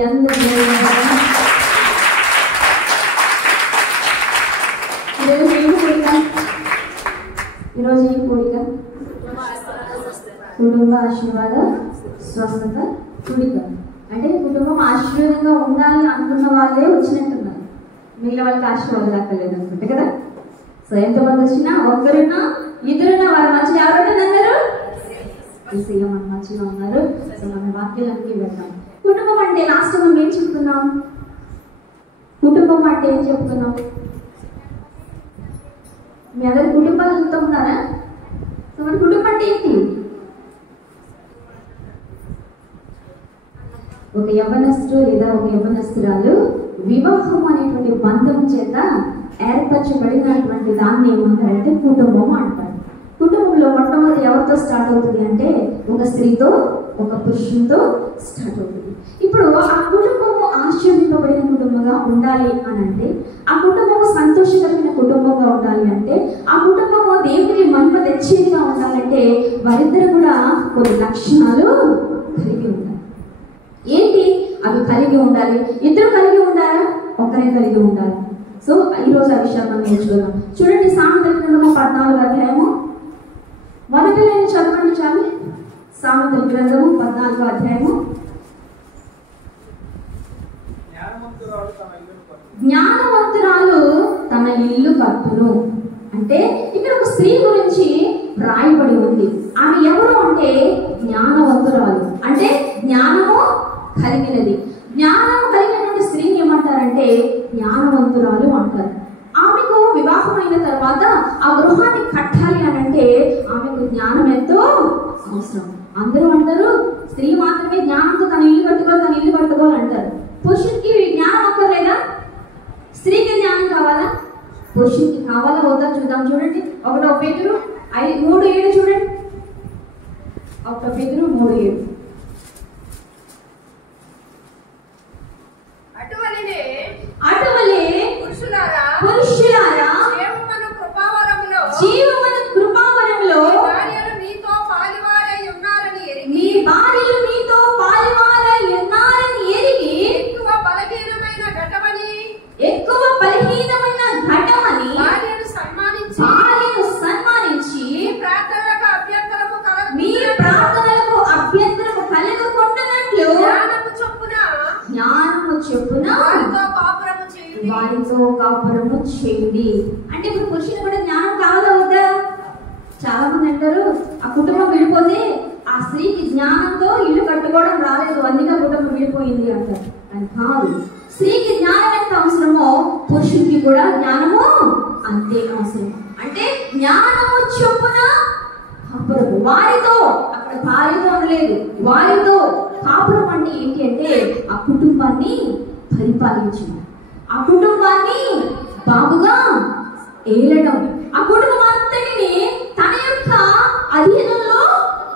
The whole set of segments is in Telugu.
దేవునికి అందరూ ఈరోజు ఏం కూడిక? కుటుంబ ఆశీర్వాద స్వస్థత కూడిక. అంటే కుటుంబం ఆశీర్వాదంగా ఉండాలి అనుకున్న వాళ్ళే వచ్చినట్టున్నారు, మిగిలిన వాళ్ళకి ఆశీర్వాదం దక్కలేదు అనుకుంటే కదా. సో ఎంతమంది వచ్చినా, ఒక్కరున్నా ఇద్దరున్నా వారి మధ్య ఎవరైనా అన్నారు మన మధ్యలో ఉన్నారు. సో మన వాక్యాలకి వెళ్తాం. కుటుంబం అంటే లాస్ట్ మనం ఏం చెప్తున్నాం? కుటుంబం అంటే ఏం చెప్తున్నాం? మీ అందరి కుటుంబాలతో ఉన్నారా? సో మన కుటుంబం అంటే ఏంటి? ఒక యవ్వనస్తుడు లేదా ఒక యవ్వనస్తురాలు వివాహం అనేటువంటి బంధం చేత ఏర్పరచబడినటువంటి దాన్ని ఏమంటారంటే కుటుంబం అంటారు. కుటుంబంలో మొట్టమొదటి ఎవరితో స్టార్ట్ అవుతుంది అంటే ఒక స్త్రీతో, ఒక పురుషునితో స్టార్ట్ అవుతుంది. ఇప్పుడు ఆ కుటుంబము ఆశీర్వదింపబడిన కుటుంబంగా ఉండాలి అని అంటే, ఆ కుటుంబము సంతోషకరమైన కుటుంబంగా ఉండాలి అంటే, ఆ కుటుంబము దేవుని మహిమ తెచ్చేదిగా ఉండాలంటే వారిద్దరు కూడా కొన్ని లక్షణాలు కలిగి ఉండాలి. ఏంటి అవి కలిగి ఉండాలి? ఇద్దరు కలిగి ఉండాలా? ఒక్కరే కలిగి ఉండాలి. సో ఈరోజు ఆ విషయాన్ని మనం నేర్చుకుందాం. చూడండి, సామెతల గ్రంథము 14వ అధ్యాయము మొదటి నేను చదవండి చాలు. సామెతల గ్రంథము 14వ అధ్యాయము. జ్ఞానవంతురాలు తన ఇల్లు కట్టును. అంటే ఇక్కడ ఒక స్త్రీ గురించి రాయబడి ఉంది. ఆమె ఎవరు అంటే జ్ఞానవంతురాలు, అంటే జ్ఞానము కలిగినది. జ్ఞానము కలిగినటువంటి స్త్రీని ఏమంటారంటే జ్ఞానవంతురాలు అంటారు. ఆమెకు వివాహమైన తర్వాత ఆ గృహాన్ని కట్టాలి అని అంటే ఆమెకు జ్ఞానం ఎంతో అవసరం. అందరూ అంటారు స్త్రీ మాత్రమే జ్ఞానంతో తన ఇల్లు కట్టుకోవాలి అంటారు. పురుషుడికి జ్ఞానం అక్కర్లేదా? స్త్రీకి జ్ఞానం కావాలా? పురుషుడికి కావాలా వద్దా చూద్దాం. చూడండి, 1 పేతురు 3:7 చూడండి. 1 పేతురు 3:7. అటువలే పురుషులారా జీవమను కృపావరములో మీ భార్యలు మీతో పాలివారై ఉన్నారని ఎరిగి ఎక్కువ బలహీనమైన ఘటమని భార్యను సన్మానించి మీ ప్రార్థనలకు అభ్యంతరము కలగకుండానట్లు జ్ఞానము చొప్పున వారితో కాపురము చేయండి. అంటే ఇప్పుడు పురుషుని కూడా జ్ఞానం కావాలా వద్దా? చాలా మంది అంటారు ఆ కుటుంబం విడిపోతే ఆ స్త్రీకి జ్ఞానంతో ఇల్లు కట్టుకోవడం రాలేదు, అందుకే కుటుంబం విడిపోయింది అంటారు. అని కాదు, స్త్రీకి జ్ఞానం ఎంత అవసరమో పురుషుడికి కూడా జ్ఞానము అంతే అవసరం. అంటే జ్ఞానము చొప్పున కాపురము, వారితో, అక్కడ భార్యతో అనలేదు, వారితో కాపురం అంటే ఏంటి అంటే ఆ కుటుంబాన్ని పరిపాలించడం, ఆ కుటుంబాన్ని బాగుగా ఏలడం, ఆ కుటుంబం అంతటిని తన యొక్క అధీనంలో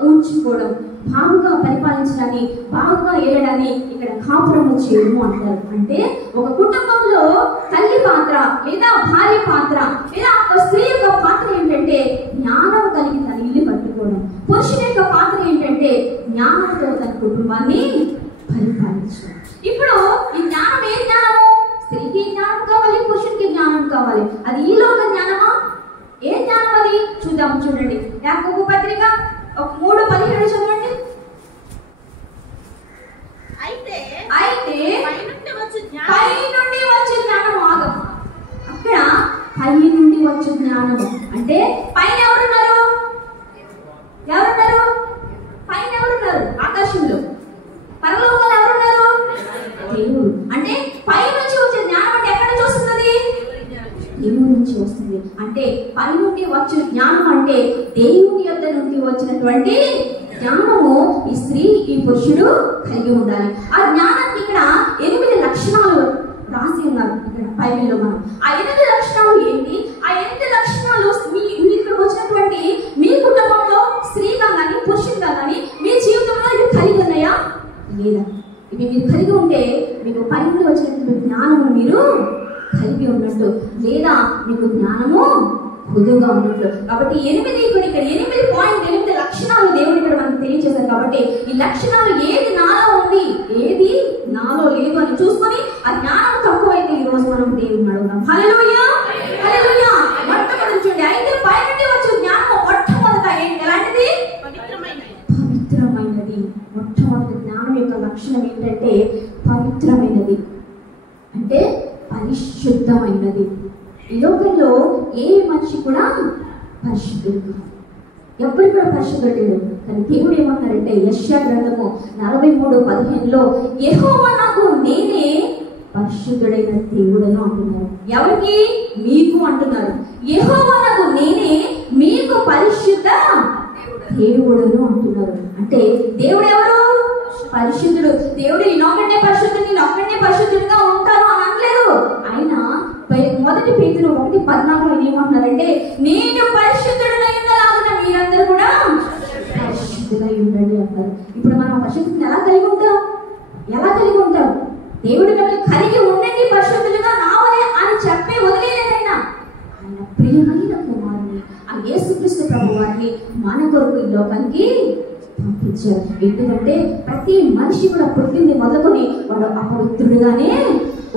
ఉంచుకోవడం, బాగుగా పరిపాలించడాన్ని, బాగుగా ఏలడాన్ని ఇక్కడ కాపురము చేయడము అంటారు. అంటే ఒక కుటుంబంలో తల్లి పాత్ర లేదా భార్య పాత్ర లేదా ఒక స్త్రీ యొక్క పాత్ర ఏంటంటే జ్ఞానం కలిగి తన ఇల్లు కట్టుకోవడం. పురుషుని యొక్క పాత్ర ఏంటంటే జ్ఞానంతో తన కుటుంబాన్ని పరిపాలించడం. ఇప్పుడు ఈ జ్ఞానం ఏ జ్ఞానము? స్త్రీకి జ్ఞానం కావాలి, పురుషునికి జ్ఞానం కావాలి. అది ఈ లోక జ్ఞానమా? ఏ జ్ఞానం అది? చూద్దాం. చూడండి, యాకోబు పత్రిక 3:17 చదవండి. అయితే పై నుండి వచ్చే జ్ఞానం ఆగం. అక్కడ పై నుండి వచ్చే జ్ఞానము అంటే పైన ఎవరున్నారు? పైన ఎవరున్నారు? ఆకాశంలో, పరలోకంలో ఎవరున్నారు? దేవుడు. అంటే పై నుంచి వచ్చే జ్ఞానం అంటే ఎక్కడ నుంచి వస్తుంది? దేవుడి నుంచి వస్తుంది. అంటే పై నుండి వచ్చే జ్ఞానం అంటే దేవుని యొద్ద నుండి వచ్చినటువంటి జ్ఞానము ఈ స్త్రీ, ఈ పురుషుడు కలిగి ఉండాలి. ఆ జ్ఞానానికి ఇక్కడ 8 లక్షణాలు రాసి ఉన్నారు ఇక్కడ బైబిల్లో. మనం ఆ 8 లక్షణాలు ఏంటి? ఆ 8 లక్షణాలు ఇక్కడ వచ్చినటువంటి మీ కుటుంబంలో స్త్రీగా కానీ పురుషుడిగా కానీ మీ జీవితంలో ఇవి కలిగి ఉన్నాయా లేదా? ఇవి మీరు కలిగి ఉంటే మీకు పై నుండి వచ్చినటువంటి జ్ఞానము మీరు కలిగి ఉన్నట్టు, లేదా మీకు జ్ఞానము కొద్దుగా ఉన్నట్లు. కాబట్టి 8 లక్షణాలు దేవుడు ఇక్కడ మనకు తెలియజేశారు. కాబట్టి ఈ లక్షణాలు ఏది నాలో ఉంది, ఏది నాలో లేదు పవిత్రమైనది, అంటే పరిశుద్ధమైనది. ఈ లోకంలో ఏ మనిషి కూడా పరిశుద్ధుడు కాదు, ఎవ్వరు కూడా పరిశుద్ధుడు లేడు. కానీ దేవుడు ఏమంటారంటే యెషయా గ్రంథము 43:15లో యెహోవా నాకు నేనే పరిశుద్ధుడైన దేవుడను అంటున్నారు. ఎవరికి? మీకు అంటున్నారు. యెహోవా నాకు నేనే మీకు పరిశుద్ధ దేవుడను అంటున్నారు. అంటే దేవుడు ఎవరు? పరిశుద్ధుడు. దేవుడు నేనొక్కడే పరిశుద్ధుడు, నేనొక్కడే పరిశుద్ధుడిగా ఉంటాను అని అనలేదు. ఆయన మొదటి పేతురు 1:14 ఏమంటున్నారంటే నేను పరిశుద్ధుడై ఉన్నలాగున మీరందరూ కూడా పరిశుద్ధులై ఉండండి అంటారు. ఇప్పుడు మనం పరిశుద్ధిని ఎలా కలిగి ఉంటాం? ఎలా కలిగి ఉంటాం? దేవుడు మిమ్మల్ని కలిగి ఉండండి పరిశుద్ధులుగా నావలే అని చెప్పి వదిలేదైనా ఆయన ప్రియమైన కుమారుని ఆ యేసుక్రీస్తు ప్రభు వారిని మన కొరకు ఈ లోకానికి పంపించారు. ఎందుకంటే ప్రతి మనిషి కూడా పుట్టింది మొదలుకొని వాడు అపవిత్రుడుగానే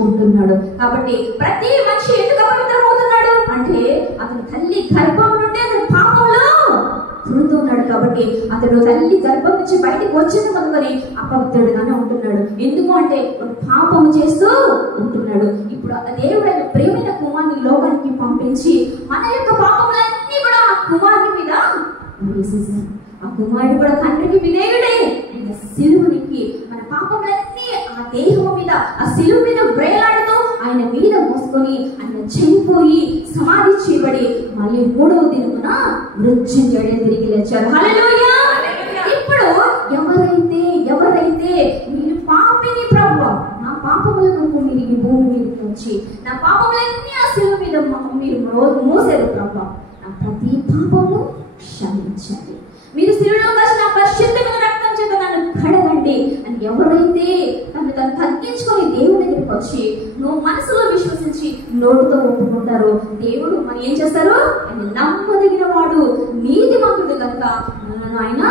ఉంటున్నాడు. కాబట్టి ప్రతి మనిషి ఎందుకు అపవిత్రమవుతున్నాడు అంటే అతను తల్లి గర్భం నుండి అతను పాపంలో పుడుతున్నాడు. కాబట్టి అతడు తల్లి గర్భం నుంచి బయటకు వచ్చిన మొదలుకొని అపవిత్రుడుగానే ఉంటున్నాడు. ఎందుకు అంటే పాపం చేస్తూ ఉంటున్నాడు. ఇప్పుడు దేవుడు ఆయన ప్రియమైన కుమారుని లోకానికి పంపించి మన యొక్క పాపములన్నీ కూడా ఆ కుమారుని మీద వేసేసారు. ఆ కుమారుడు కూడా తండ్రికి విధేయుడే. సిలువనికి మన పాపములన్నీ ఆ దేహం మీద ఆ సిలువ మీద వేలాడుతూ ఆయన మీద మోసుకొని ఆయన చనిపోయి సమాధి చేయబడి మళ్ళీ 3వ దినమున మృత్యుంజయుడే తిరిగి లేచారు. హల్లెలూయా. ఇప్పుడు ఎవరైతే మీరు పాపిని ప్రభువా నా పాపముల కొరకు మీరు ఈ భూమి మీదకి వచ్చి నా పాపములన్నీ ఆ సిలువ మీద మీరు మోసారు ప్రభువా, నా ప్రతి పాపము క్షమించండి, మీరు సిలువలో కాసిన పరిశుద్ధమైన రక్తం చేత నన్ను కడగండి అని ఎవరైతే తను తగ్గించుకొని దేవుడి దగ్గరికి వచ్చి నువ్వు మనసులో విశ్వసించి నోటితో ఒప్పుకుంటారో దేవుడు మరి ఏం చేస్తారు? ఆయన నమ్మదగిన వాడు నీతిమంతుడు కనుక మనల్ని ఆయన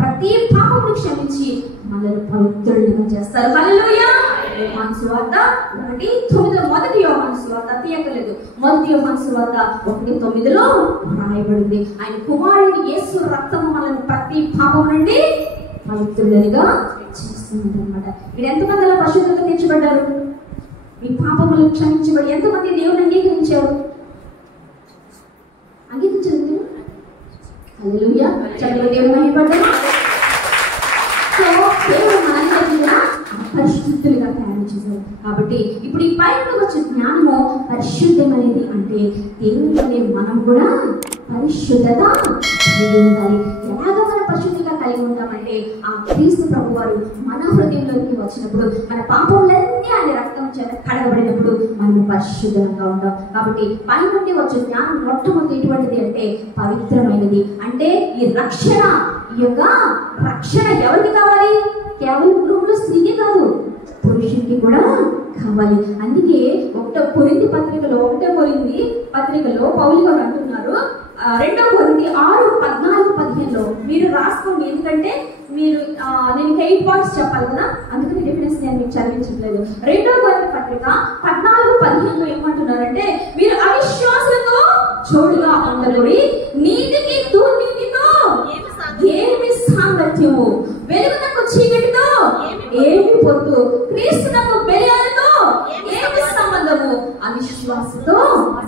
ప్రతి పాపమును క్షమించి మనల్ని పవిత్రులుగా చేస్తారు. హల్లెలూయా. యోహాను సువార్త 1:9 మొదటి యోహాను సువార్త తీయకలేదు, మొదటి యోహాను సువార్త 1:9లో రాయబడింది. ఆయన కుమారుడు యేసు రక్తము మనల్ని ప్రతి పాపం నుండి పవిత్రులుగా చేస్తుంది అనమాట. మీరు ఎంతమంది అలా పరిశుద్ధత తీర్చబడ్డారు? మీ పాపములు క్షమించబడి ఎంతమంది దేవుని అంగీకరించారు? అంగీకరించారు. హల్లెలూయా. చక్కగా దేవుని మహిమపడ్డారు. సో దేవుడు మనందరినీ కూడా పరిశుద్ధులుగా తయారు చేశారు. కాబట్టి ఇప్పుడు ఈ పైన వచ్చే జ్ఞానము పరిశుద్ధమైనది అంటే దేవుని మనం కూడా పరిశుద్ధత కలిగి ఉండాలి. ఎలాగ మనం పరిశుద్ధంగా కలిగి ఉంటామంటే ఆ క్రీస్తు ప్రభు వారు మన హృదయంలోకి వచ్చినప్పుడు మన పాపములన్నీ ఆయన రక్తం చేత కడగబడినప్పుడు మనము పరిశుద్ధంగా ఉంటాం. కాబట్టి పై నుండి వచ్చే జ్ఞానం మొట్టమొదటి ఎటువంటిది అంటే పవిత్రమైనది. అంటే ఈ రక్షణ, ఈ యొక్క రక్షణ ఎవరికి కావాలి? కేవలం పురుషులు స్త్రీకి కాదు, పురుషునికి కూడా కావాలి. అందుకే 1 కొరింథీ పత్రికలో పౌలు గారు అంటున్నారు 2 కొరింథీ 6:14-15లో మీరు రాసుకోండి. ఎందుకంటే మీరు నేను 8 పాయింట్స్ చెప్పాలి కదా, అందుకని డిఫరెన్స్ నేను మీకు చదివించట్లేదు. 2 కొరింథీ పత్రిక 14-15లో ఏమంటున్నారంటే మీరు అవిశ్వాసులతో చోటుగా ఉండబడి నీతికి దుర్నీతితో ఏమి సాంగత్యము, వెలుగునకు చీకటితో ఏమి పొత్తు, క్రీస్తునకు బెలియాలతో ఏమి సంబంధము, అవిశ్వాసతో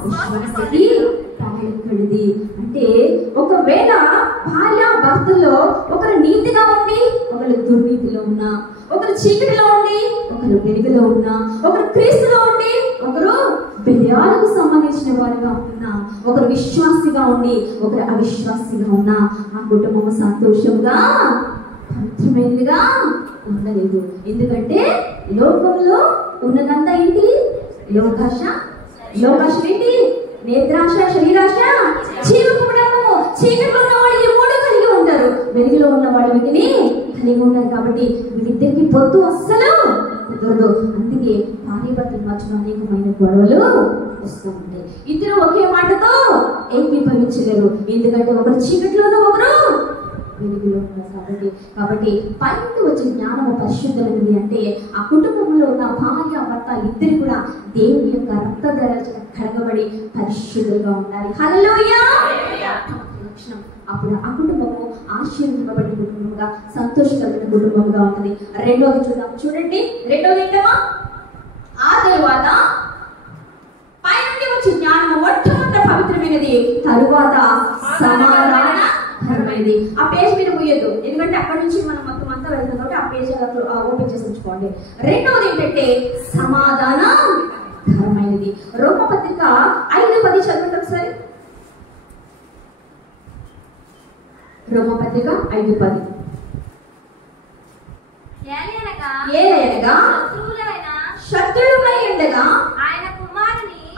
విశ్వాసకి తాళికడిది. అంటే ఒకవేళ భార్య భర్తల్లో ఒకరు నీతిగా ఉండి ఒకరు దుర్నీతిలో ఉన్నా, ఒకరు చీకటిలో ఉండి ఒకరు వెలుగులో ఉన్నా, ఒకరు క్రీస్తులో ఉండి ఒకరు బెలియాలకు సంబంధించిన వారిగా ఉన్నా, ఒకరు విశ్వాసిగా ఉండి ఒకరు అవిశ్వాసిగా ఉన్నా ఆ కుటుంబం సంతోషంగా పవిత్రమైనదిగా ఉండలేదు. ఎందుకంటే లోకంలో ఉన్నదంతా ఏంటి? లోకాశ ఏంటి? నేత్రాశ, శరీరాశ, జీవపుడము. చీకట్లో ఉన్నవాడు ఈ 3 కలిగి ఉంటారు, వెలుగులో ఉన్నవాడు వీటిని కలిగి ఉంటారు. కాబట్టి వీరిద్దరికి పొత్తు అస్సలు కుదరదు. అందుకే భార్య భర్తల మధ్యలో అనేకమైన గొడవలు వస్తూ ఉంటాయి. ఇద్దరు ఒకే మాటతో ఏకీభవించలేరు. ఎందుకంటే ఒకరు చీకట్లోనూ ఒకరు వెలుగులో ఉన్నారు. కాబట్టి పైకి వచ్చే జ్ఞానము పరిశుద్ధమైనది. అంటే ఆ కుటుంబంలో ఉన్న భార్య భర్త ఇద్దరు కూడా దేవుని యొక్క రక్తధార కడగబడి పరిశుద్ధులుగా ఉండాలి. హల్లెలూయా. లక్షణం. అప్పుడు ఆ కుటుంబము ఆశీర్వదింపబడిన కుటుంబంగా, సంతోషకరమైన కుటుంబంగా ఉంటుంది. రెండోది చూద్దాం. చూడండి, రెండోది ఏంటమ్మా? ఆ తరువాత పైనుండి వచ్చే జ్ఞానము మొట్టమొదట పవిత్రమైనది, తరువాత సమాధానకరమైనది. ఆ పేజ్ మీద పోయొద్దు, ఎందుకంటే అక్కడ నుంచి మనం మొత్తం అంతా వెళ్తాం కాబట్టి ఆ పేజ్ ఓపెన్ చేసి ఉంచుకోండి. రెండవది ఏంటంటే సమాధానకరమైనది. రోమపత్రిక 5:10 చదవండి ఒకసారి. రోమపత్రిక 5:10. ఏలయనగా శత్రువులై ఉండగా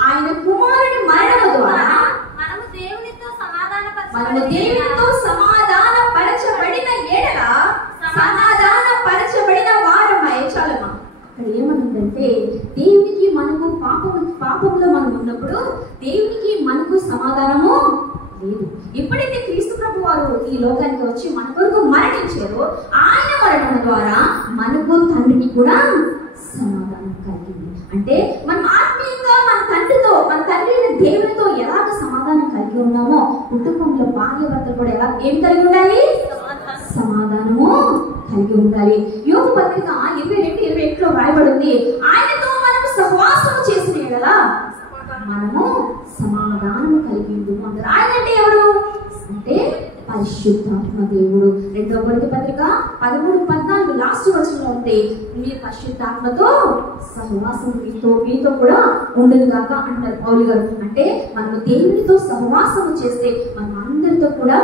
ఆయన కుమారుని మరణము ద్వారా మనము దేవునితో సమాధానపరచబడిన ఎడల సమాధానపరచబడిన వారమై. చాలమ్మా, అక్కడ ఏమనుందంటే దేవునికి మనకు పాపంలో మనం ఉన్నప్పుడు దేవునికి మనకు సమాధానము లేదు. ఎప్పుడైతే క్రీస్తు ప్రభు వారు ఈ లోకానికి వచ్చి మన కొరకు మరణించారో, ఆయన మరణం ద్వారా మనకు తండ్రికి కూడా సమాధానం కలిగింది. అంటే మనం ఆత్మీయంగా మన తండ్రి అయిన దేవునితో ఎలాగ సమాధానం కలిగి ఉన్నామో, కుటుంబంలో భార్య భర్తలు కూడా ఎలా ఏం కలిగి ఉండాలి? సమాధానము కలిగి ఉండాలి. యోబు పత్రిక 22:28 రాయబడింది, ఆయనతో మనము సహవాసము చేసిన ఎడల మనము సమాధానము కలిగి ఉంటాము. ఆయన అంటే ఎవరు అంటే పరిశుద్ధాత్మ దేవుడు. 2వ కొరింథీ పత్రిక 13:14 లాస్ట్ వచనంలో ఉంది, మీరు పరిశుద్ధాత్మతో సహవాసం మీతో కూడా ఉండదు గాక అంటారు పౌలు గారు. అంటే మనము దేవునితో సహవాసము చేస్తే మనం అందరితో కూడా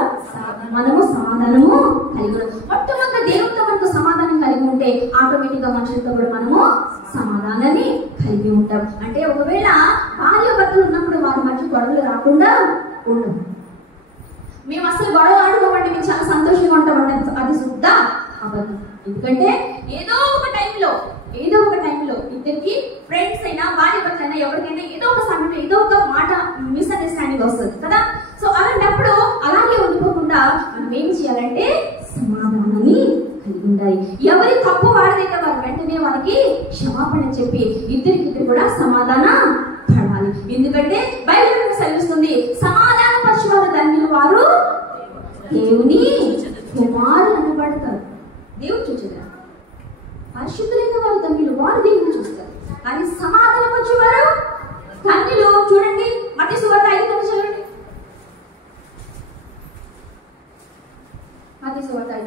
మనము సమాధానము కలిగి ఉన్నాం. మొట్టమొదటి దేవునితో మనకు సమాధానం కలిగి ఉంటే ఆటోమేటిక్ గా మనుషులతో కూడా మనము సమాధానాన్ని కలిగి ఉంటాం. అంటే ఒకవేళ భార్య భర్తలు ఉన్నప్పుడు వారి మధ్య గొడవలు రాకుండా ఉండవు. మేము అసలు గొడవ ఆడుకోమండి, మేము చాలా సంతోషంగా ఉంటామండి, అది శుద్ధ అబద్ధం. ఎందుకంటే ఏదో ఒక టైంలో ఇద్దరికి ఫ్రెండ్స్ అయినా భార్య భర్తలు అయినా ఎవరికైనా ఏదో ఒక సమయంలో ఏదో ఒక మాట మిస్అండర్స్టాండింగ్ వస్తుంది కదా. సో అలాంటప్పుడు అలాగే ఉండిపోకుండా మనం ఏం చేయాలంటే సమాధానాన్ని కలిగి ఉండాలి. ఎవరి తప్పు వాడిదైతే వారు వెంటనే వారికి క్షమాపణ చెప్పి ఇద్దరికిద్దరు కూడా సమాధానం పడాలి. ఎందుకంటే బైబిల్ సెలవిస్తుంది, సమాధాన పరచువారు ధన్యులు, వారు దేవుని కుమారులు అనబడతారు. దేవుడు చూసేదా? పరిశుద్ధులైన వారు ధన్యులు, వారు దేవుని చూస్తారు. కానీ సమాధాన పరచువారు ధన్యులు. చూడండి, మత్తయి సువార్త 5 చదవండి. మత్తయి సువార్త 5.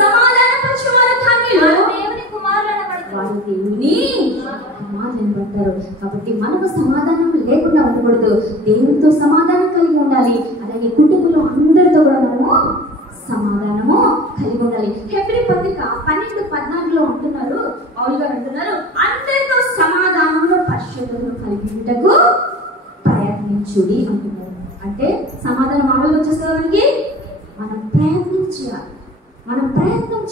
సమాధాన పరచువారు ధన్యులు, దేవుని కుమారులు అనబడతారు, వారు దేవుని కుమారులు అనబడతారు. కాబట్టి మనకు సమాధానం లేకుండా ఉండకూడదు, దేవునితో సమాధానం కలిగి ఉండాలి. అలాగే కుటుంబంలో అందరితో కూడా మనము సమాధానము కలిగి ఉండాలి. హెబ్రీ పత్రిక 12:14 అంటున్నారు, పౌలు గారు అంటున్నారు, అందరితో సమాధానంలో పరిశుద్ధతను కలిగి ఉండటకు ప్రయత్నించుడి అంటున్నారు. అంటే సమాధానం మామూలుగా వచ్చేసరికి మనం ప్రయత్నం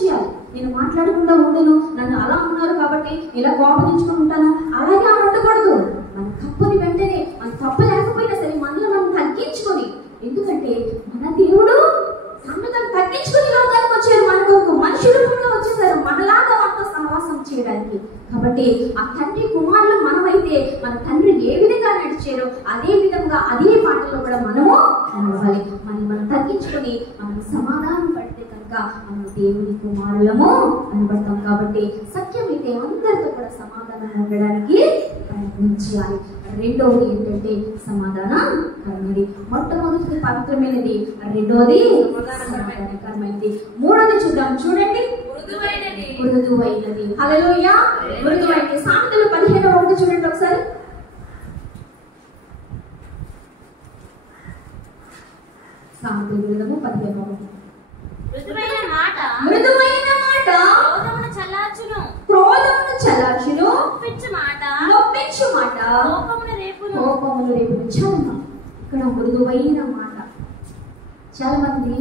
చేయాలి. నేను మాట్లాడకుండా ఉండను, నన్ను అలా ఉన్నారు కాబట్టి ఇలా కోపగించుకుని ఉంటాను, అలాగే అని ఉండకూడదు. మన తప్పుని వెంటనే, మన తప్పు లేకపోయినా సరే మనలో మనం తగ్గించుకొని, ఎందుకంటే మన దేవుడు తను తగ్గించుకుని లోకానికి వచ్చారు, మన కొరకు మనిషి రూపంలో వచ్చేసారు, మనలాగా మనతో సహవాసం చేయడానికి. కాబట్టి ఆ తండ్రి కుమారులు మనమైతే మన తండ్రి ఏ విధంగా నడిచారో అదే విధంగా అదే పాటలో కూడా మనము నడవాలి. మనం తగ్గించుకొని మనం సమాధానం పడితే కనుక మనం దేవుని కుమారులము అనబడతాం. కాబట్టి సత్యమైతే అందరితో కూడా సమాధానం ఉండడానికి ప్రయత్నించాలి. రెండవది ఏంటంటే సమాధానకరమైనది. మొట్టమొదటిది పవిత్రమైనది, రెండవది సమాధానకరమైనది. మూడవది చూద్దాం. చూడండి, మృదువైనది. హల్లెలూయా, మృదువైనది. సామెతలు 15:1 చూడండి ఒకసారి. సామెతలు గ్రంథము 15:1. మృదువైన మాట క్రోధమును చల్లార్చును, నొప్పించు మాట కోపమును రేపును. చాలా ఇక్కడ మృదువైన మాట. చాలా మంది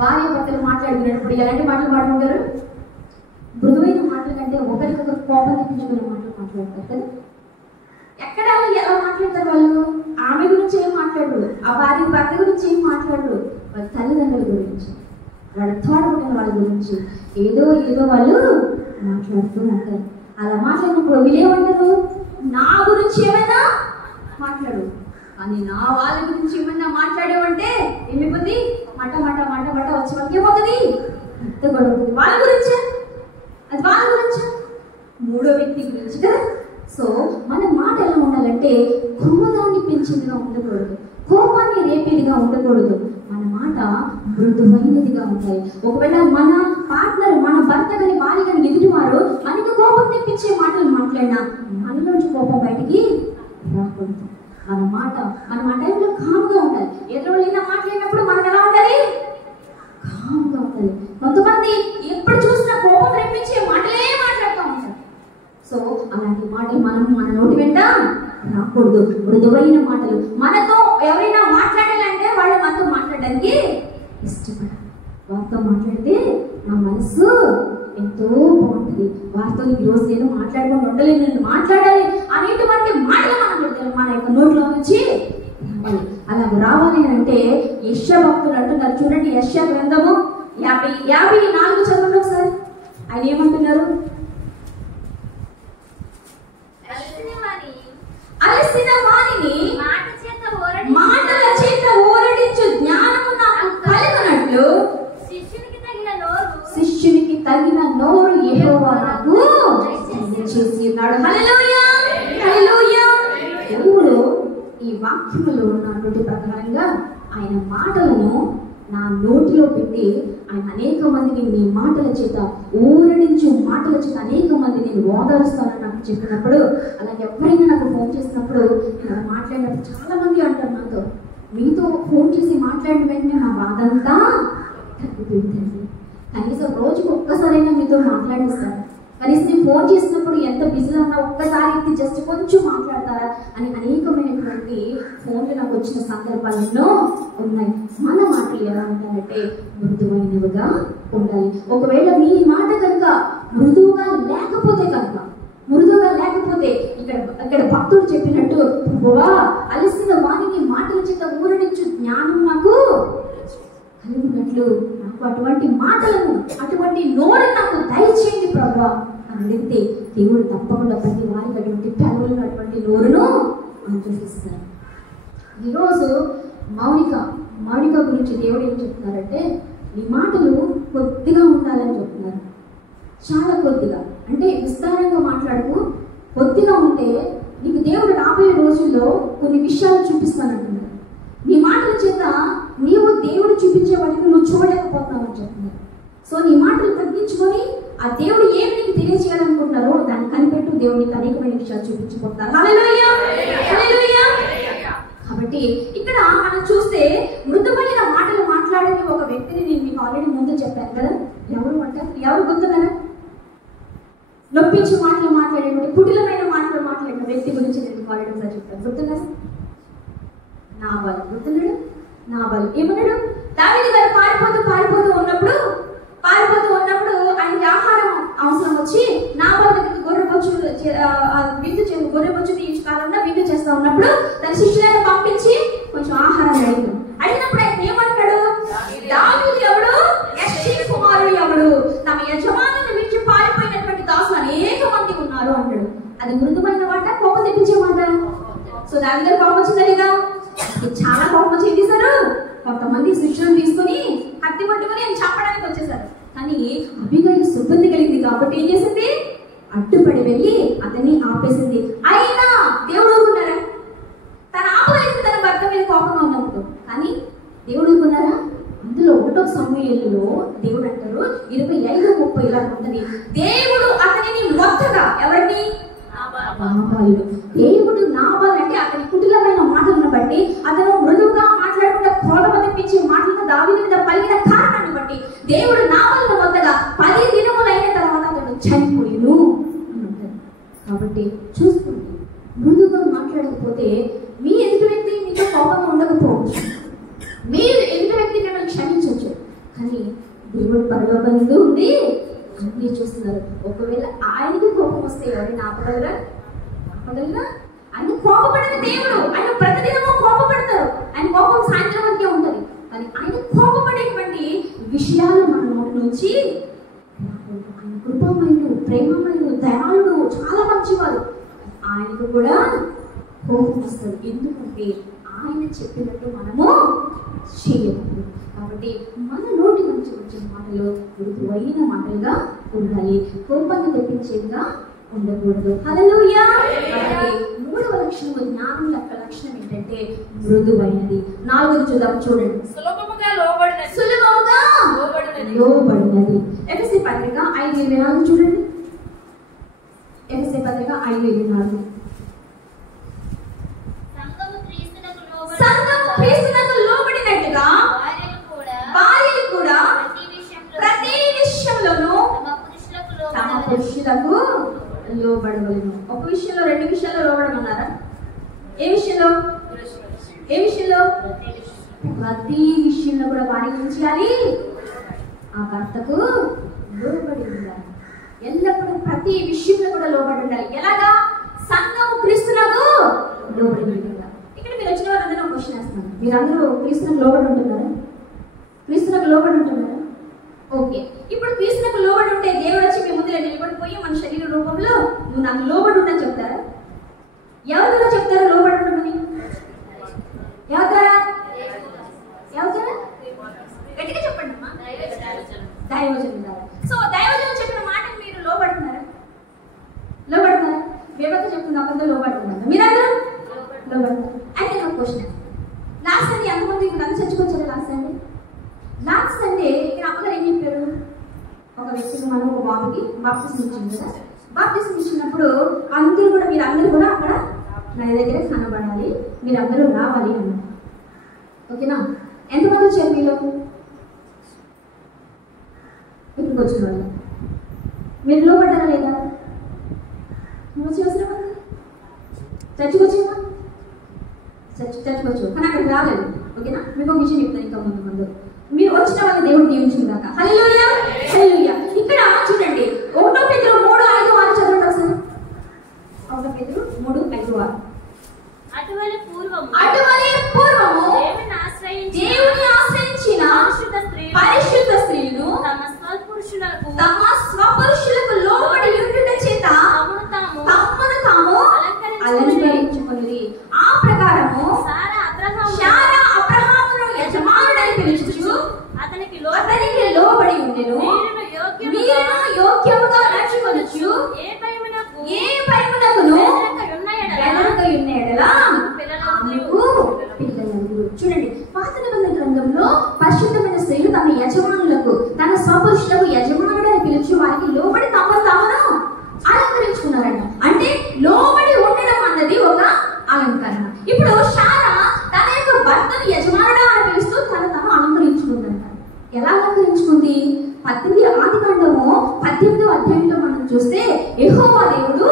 భార్య భర్తలు మాట్లాడుకునేటప్పుడు ఎలాంటి మాటలు మాట్లాడుకుంటారు? మృదువైన మాటల కంటే ఒకరికొకరు కోపం తెప్పించుకునే మాటలు మాట్లాడతారు కదా. ఎక్కడ ఎలా మాట్లాడతారు వాళ్ళు? ఆమె గురించి ఏం మాట్లాడరు, ఆ భార్య భర్త గురించి ఏం మాట్లాడరు, వాళ్ళ తల్లిదండ్రుల గురించి, వాళ్ళ తోడబుట్టిన వాళ్ళ గురించి ఏదో వాళ్ళు మాట్లాడుతూ ఉంటారు. అలా మాట్లాడినప్పుడు వీళ్ళేమంటారు? నా గురించి ఏమైనా మాట్లాడు, కానీ నా వాళ్ళ గురించి ఏమన్నా మాట్లాడేవంటే ఏమైపోతుంది? మట మట మట మట వచ్చి వాళ్ళకి ఏమవుతుంది? పెద్ద గొడవ. వాళ్ళ గురించే, అది వాళ్ళ గురించే, మూడో వ్యక్తి గురించి కదా. సో మన మాట ఎలా ఉండాలంటే క్రోధాన్ని పెంచిందిగా ఉండకూడదు, కోపాన్ని రేపేదిగా ఉండకూడదు. మన మాట మృదువైనదిగా ఉంటాయి. ఒకవేళ మన పార్ట్నర్, మన భర్త కానీ భార్య కానీ ఎదుటివారు మనకి కోపం తెప్పించే మాటలు మాట్లాడినా మనలోంచి కోపం బయటికి రాకూడదు. మన టైంలో కామ్గా ఉండాలి. ఎదురువైనా మాట్లాడినప్పుడు మనం ఎలా ఉండాలి? కామ్గా ఉండాలి. కొంతమంది ఎప్పుడు చూసినా కోపం తెప్పించే మాటలే మాట్లాడుతూ ఉంటారు. సో అలాంటి మాటలు మనం మన నోటి వెంట రాకూడదు. మృదువైన మాటలు. మనతో ఎవరైనా మాట్లాడాలంటే వాళ్ళు మనతో మాట్లాడడానికి ఇష్టపడాలి. వారితో మాట్లాడితే నా మనసు ఎంతో బాగుంటుంది. వారితో ఈరోజు నేను మాట్లాడుకొని ఉండలేను, నేను మాట్లాడాలి అనేటువంటి మాటలు మన యొక్క నోట్లో నుంచి రావాలి. అలా రావాలి అంటే యెషయా భక్తులు అంటున్నారు. చూడండి, యెషయా గ్రంథము 54 చదవండి ఒకసారి. ఆయన ఏమంటున్నారు? అలసిన వారిని మాటల చేత ఊరడించు జ్ఞానము నాకు కలుగునట్లు శిష్యునికి తగిన నోరు యెహోవా నాకు దయచేసి ఉన్నాడు. హల్లెలూయా, హల్లెలూయా. దేవుడు ఈ వాక్యములో ఉన్నటువంటి ప్రకారంగా ఆయన మాటలను నా నోటిలో పెట్టి ఆయన అనేక మందిని నీ మాటల చేత ఊరడించు మాటల చేత అనేక మంది నేను ఓదారుస్తానని నాకు చెప్పినప్పుడు, అలాగే ఎవరైనా నాకు ఫోన్ చేసినప్పుడు నేను మాట్లాడినప్పుడు చాలా మంది అంటారు నాతో, మీతో ఫోన్ చేసి మాట్లాడిన వెంటనే నా బాధ అంతా తగ్గిపోయిందండి. కనీసం రోజుకు ఒక్కసారైనా మీతో మాట్లాడిస్తాను, కనీసం నేను ఫోన్ చేసినప్పుడు ఎంత బిజీగా ఉన్నా ఒక్కసారి జస్ట్ కొంచెం మాట్లాడతారా అని అనేకమైనటువంటి ఫోన్లు నాకు వచ్చిన సందర్భాలు ఎన్నో ఉన్నాయి. మన మాటలు ఎలా ఉండాలంటే మృదువైనవిగా ఉండాలి. ఒకవేళ మీ మాట కనుక మృదువుగా లేకపోతే ఇక్కడ భక్తుడు చెప్పినట్టు, ప్రభువా అలసిన వారిని మాటల చేత ఊరడించు జ్ఞానం నాకు కలిగినట్లు నాకు అటువంటి మాటలను, అటువంటి నోరు నాకు దయచేయండి ప్రభువా అని అడిగితే దేవుడు తప్పకుండా ప్రతి వారికి అటువంటి పెదవులను, అటువంటి నోరును అనుగ్రహిస్తారు. ఈరోజు మౌనిక గురించి దేవుడు ఏం చెప్తున్నారంటే, నీ మాటలు కొద్దిగా ఉండాలని చెప్తున్నారు. చాలా కొద్దిగా అంటే విస్తారంగా మాట్లాడుకు, కొద్దిగా ఉంటే నీకు దేవుడు రాబోయే రోజుల్లో కొన్ని విషయాలు చూపిస్తానంటున్నారు. నీ మాటల చేత నీవు దేవుడు చూపించే వాటిని నువ్వు చూడలేకపోతున్నావు అని చెప్తున్నారు. సో నీ మాటలు తగ్గించుకొని ఆ దేవుడు ఏమి నీకు తెలియజేయాలనుకుంటున్నారో దాన్ని కనిపెట్టు. దేవుడు నీకు అనేకమైన విషయాలు చూపించుకుంటారు. హల్లెలూయా, హల్లెలూయా. కాబట్టి ఇక్కడ మనం చూస్తే మృదువైన మాటలు మాట్లాడని ఒక వ్యక్తిని నేను మీకు ఆల్రెడీ ముందు చెప్పాను కదా. ఎవరు గుర్తున్నారా? నొప్పించి మాటలు మాట్లాడేటువంటి, కుటిలమైన మాటలు మాట్లాడిన వ్యక్తి గురించి నేను ఆల్రెడీ ఒకసారి చెప్పాను. గుర్తున్నారా? నాబాలు. గుర్తున్నాడు? నాబాలు ఏమన్నాడు? దావీదు గారు పారిపోతూ ఉన్నప్పుడు ఆయనకి ఆహారం అవసరం వచ్చి నాబాలు దగ్గరికి గొర్రెబొచ్చు కాలంలో విందు చేస్తా ఉన్నప్పుడు తన శిష్యులను పంపించి కొంచెం ఆహారం అడిగినప్పుడు ఆయన ఏమంటాడు? దావీదు ఎవడు? యెష్షై కుమారుడు ఎవడు? తమ యజమానుని విడిచి పారిపోయినటువంటి దాసులు అనేక మంది ఉన్నారు అంటాడు. అది మృదుమైన మాట, కోపం తెప్పించే మాట. సో దావీదు గారు కోపం వచ్చిందా లేదా? చాలా కోపం వచ్చి ఏం చేశారు? కొంతమంది శిష్యులను తీసుకుని కత్తి పట్టుకుని ఆయన చంపడానికి వచ్చేసారు. కానీ అబిగయీలు సుగంధి కలిగింది కాబట్టి ఏం చేసింది? అడ్డుపడి వెళ్ళి అతన్ని ఆపేసింది. అయినా దేవుడు ఊరుకున్నారా? తన ఆపదైంది తన భర్త మీద కోపంగా ఉన్నప్పుడు. కానీ దేవుడు ఊరుకున్నారా? అందులో 1వ సమూయేలులో దేవుడు అంటారు 25:30 ఇలా ఉంటుంది, దేవుడు అతనిని మొత్తగా, ఎవరిని? నాబాలు. దేవుడు నాబాలు అంటే అతని కుటిలమైన మాటలను బట్టి, అతను మృదువుగా మాట్లాడకుండా కోపం తెప్పించే మాటలను దావీదు మీద పలికిన కారణాన్ని బట్టి దేవుడు నాబాలును మొత్తగా 10 దినములైన తర్వాత అతను చనిపోయిను అని అంటారు. కాబట్టి చూసుకోండి, మృదువుగా మాట్లాడకపోతే మీ ఎదుటి వ్యక్తి మీతో కోపంగా ఉండకపోవచ్చు, మీరు ఎదుటి వ్యక్తి మిమ్మల్ని క్షమించవచ్చు, కానీ దేవుడు పరలోకంలో ఉండి అన్ని చూస్తున్నారు. ఒకవేళ ఆయనకి కోపం వస్తే ఎవరైనా ఆపగలరా? ఆయన కోపపడిన దేవుడు. ఆయన ప్రతిదినము కోపపడతారు. ఆయన కోపం సాయంత్రం వరకే ఉంటుంది. కానీ ఆయన కోపపడేటువంటి విషయాలు మన నోటి నుంచి ఆయన కృపామయుడు, ప్రేమమయుడు, దయాళుడు, చాలా మంచివారు. ఆయనకు కూడా కోపం వస్తుంది. ఎందుకంటే ఆయన చెప్పినట్టు మనము చేయకూడదు. కాబట్టి మన నోటి నుంచి వచ్చిన మాటలు మృదువైన మాటలుగా ఉండాలి, కోపాన్ని తెప్పించేదిగా ఉండకూడదు. హల్లెలూయా. మూడవ లక్షణము, జ్ఞానం యొక్క లక్షణం ఏంటంటే మృదువైనది. 4వ చూద్దాం, చూడండి. సులభముగా లోబడినది. సులభముగా లోబడినది. ఎఫెసీ పత్రిక 5:24 చూడండి. ఎఫెసీ పత్రిక 5:24. సంఘము క్రీస్తునకు లోబడినట్టుగా భార్యలు కూడా ప్రతి విషయంలోనూ తమ పురుషులకు లోబడవలెను. ఒక విషయంలో, 2 విషయాల్లో లోబడమన్నారా? ఏ విషయంలో? ప్రతి విషయంలో కూడా భార్య ఏం చేయాలి? ఆ భర్తకు లోబడి ఉండాలి. ఎల్లప్పుడూ ప్రతి విషయంలో కూడా లోబడి ఉండాలి. ఎలాగా? సంఘము క్రీస్తునకు లోబడి ఉండాలి. ఇక్కడ మీరు వచ్చిన వారందరూ క్వశ్చన్ వేస్తున్నాను. మీరందరూ క్రీస్తునకు లోబడి ఉంటున్నారా? క్రీస్తునకు లోబడి ఉంటున్నారా? ఓకే. ఇప్పుడు క్రీస్తునకు లోబడి ఉంటే దేవుడు వచ్చి మీ ముందు నిలబడిపోయి మన శరీర రూపంలో నువ్వు నాకు లోబడి ఉండని చెప్తారా? ఎవరితో చెప్తారా లోబడి ఉండమని? ఎవరు? గట్టిగా చెప్పండి అమ్మా. దైవజనం ద్వారా. సో దైవజనం చెప్పిన మాటకు మీరు లోబడుతున్నారా? మేమంతా చెప్తున్నా కొంత లోబడుతున్నారు. మీరందరూ లోబడుతున్నారు. అయితే నాకు క్వశ్చన్, లాస్ట్ సండే ఎంతమంది నన్ను చర్చకొచ్చారు? లాస్ట్ సండే ఇక్కడ అమ్మగారు ఏం చెప్పారు? ఒక వ్యక్తికి మనం ఒక బాబుకి బాప్టిజం ఇచ్చింది కదా. బాప్టిజం ఇచ్చినప్పుడు మీరందరూ కూడా అక్కడ నా దగ్గర కనబడాలి, మీరందరూ రావాలి అన్నారు. ఓకేనా? ఎంతమంది వచ్చారు మీలో? ఇక్కడికి వచ్చిన వాళ్ళు మీరు లోపడ్డారా లేదా? వచ్చి అవసరం చర్చకు వచ్చేమా? చర్చకు వచ్చు, కానీ అక్కడికి రాలేదు. ఓకేనా? మీకు ఒక విషయం చెప్తాను ఇంకా ముందు. మీరు వచ్చిన వాళ్ళని దేవుడు దీవించుగాక. హల్లెలూయా, హల్లెలూయా. ఇక్కడ చూడండి, 1 పేతురు 3:5-6 చదవండి ఒకసారి. 1 పేతురు 3:5-6. అటువలే పూర్వము దేవుని ఆశ్రయించిన పరిశుద్ధ స్త్రీలు తమ స్వపురుషులకు లోబడి ఉండుట చేత తమను తాము అలంకరించుకొనిరి. ఆ ప్రకారము శారా అబ్రహామును యజమానుడని పిలుచుచు అతనికి లోబడి ఉండెను. మీరును యోగ్యముగా నడుచుకొనుచు ఏ భయమునకును వెనక ఉన్న ఎడల ఆమెకు పిల్లలు. చూడండి, పాత నిబంధన గ్రంథంలో పరిశుద్ధమైన స్త్రీలు తమ యజమానులకు, తన స్వపురుషులకు యజమానుడని పిలిచి వారికి లోబడి తమను అలంకరించుకున్నారంట. అంటే లోబడి ఉండడం అన్నది ఒక అలంకరణ. ఇప్పుడు శారా తన యొక్క భర్తను యజమానుడా అని పిలుస్తూ తను అలంకరించుకుందంట. ఎలా అలంకరించుకుంది? 18 ఆదికాండము 18వ అధ్యాయంలో మనం చూస్తే యెహోవా దేవుడు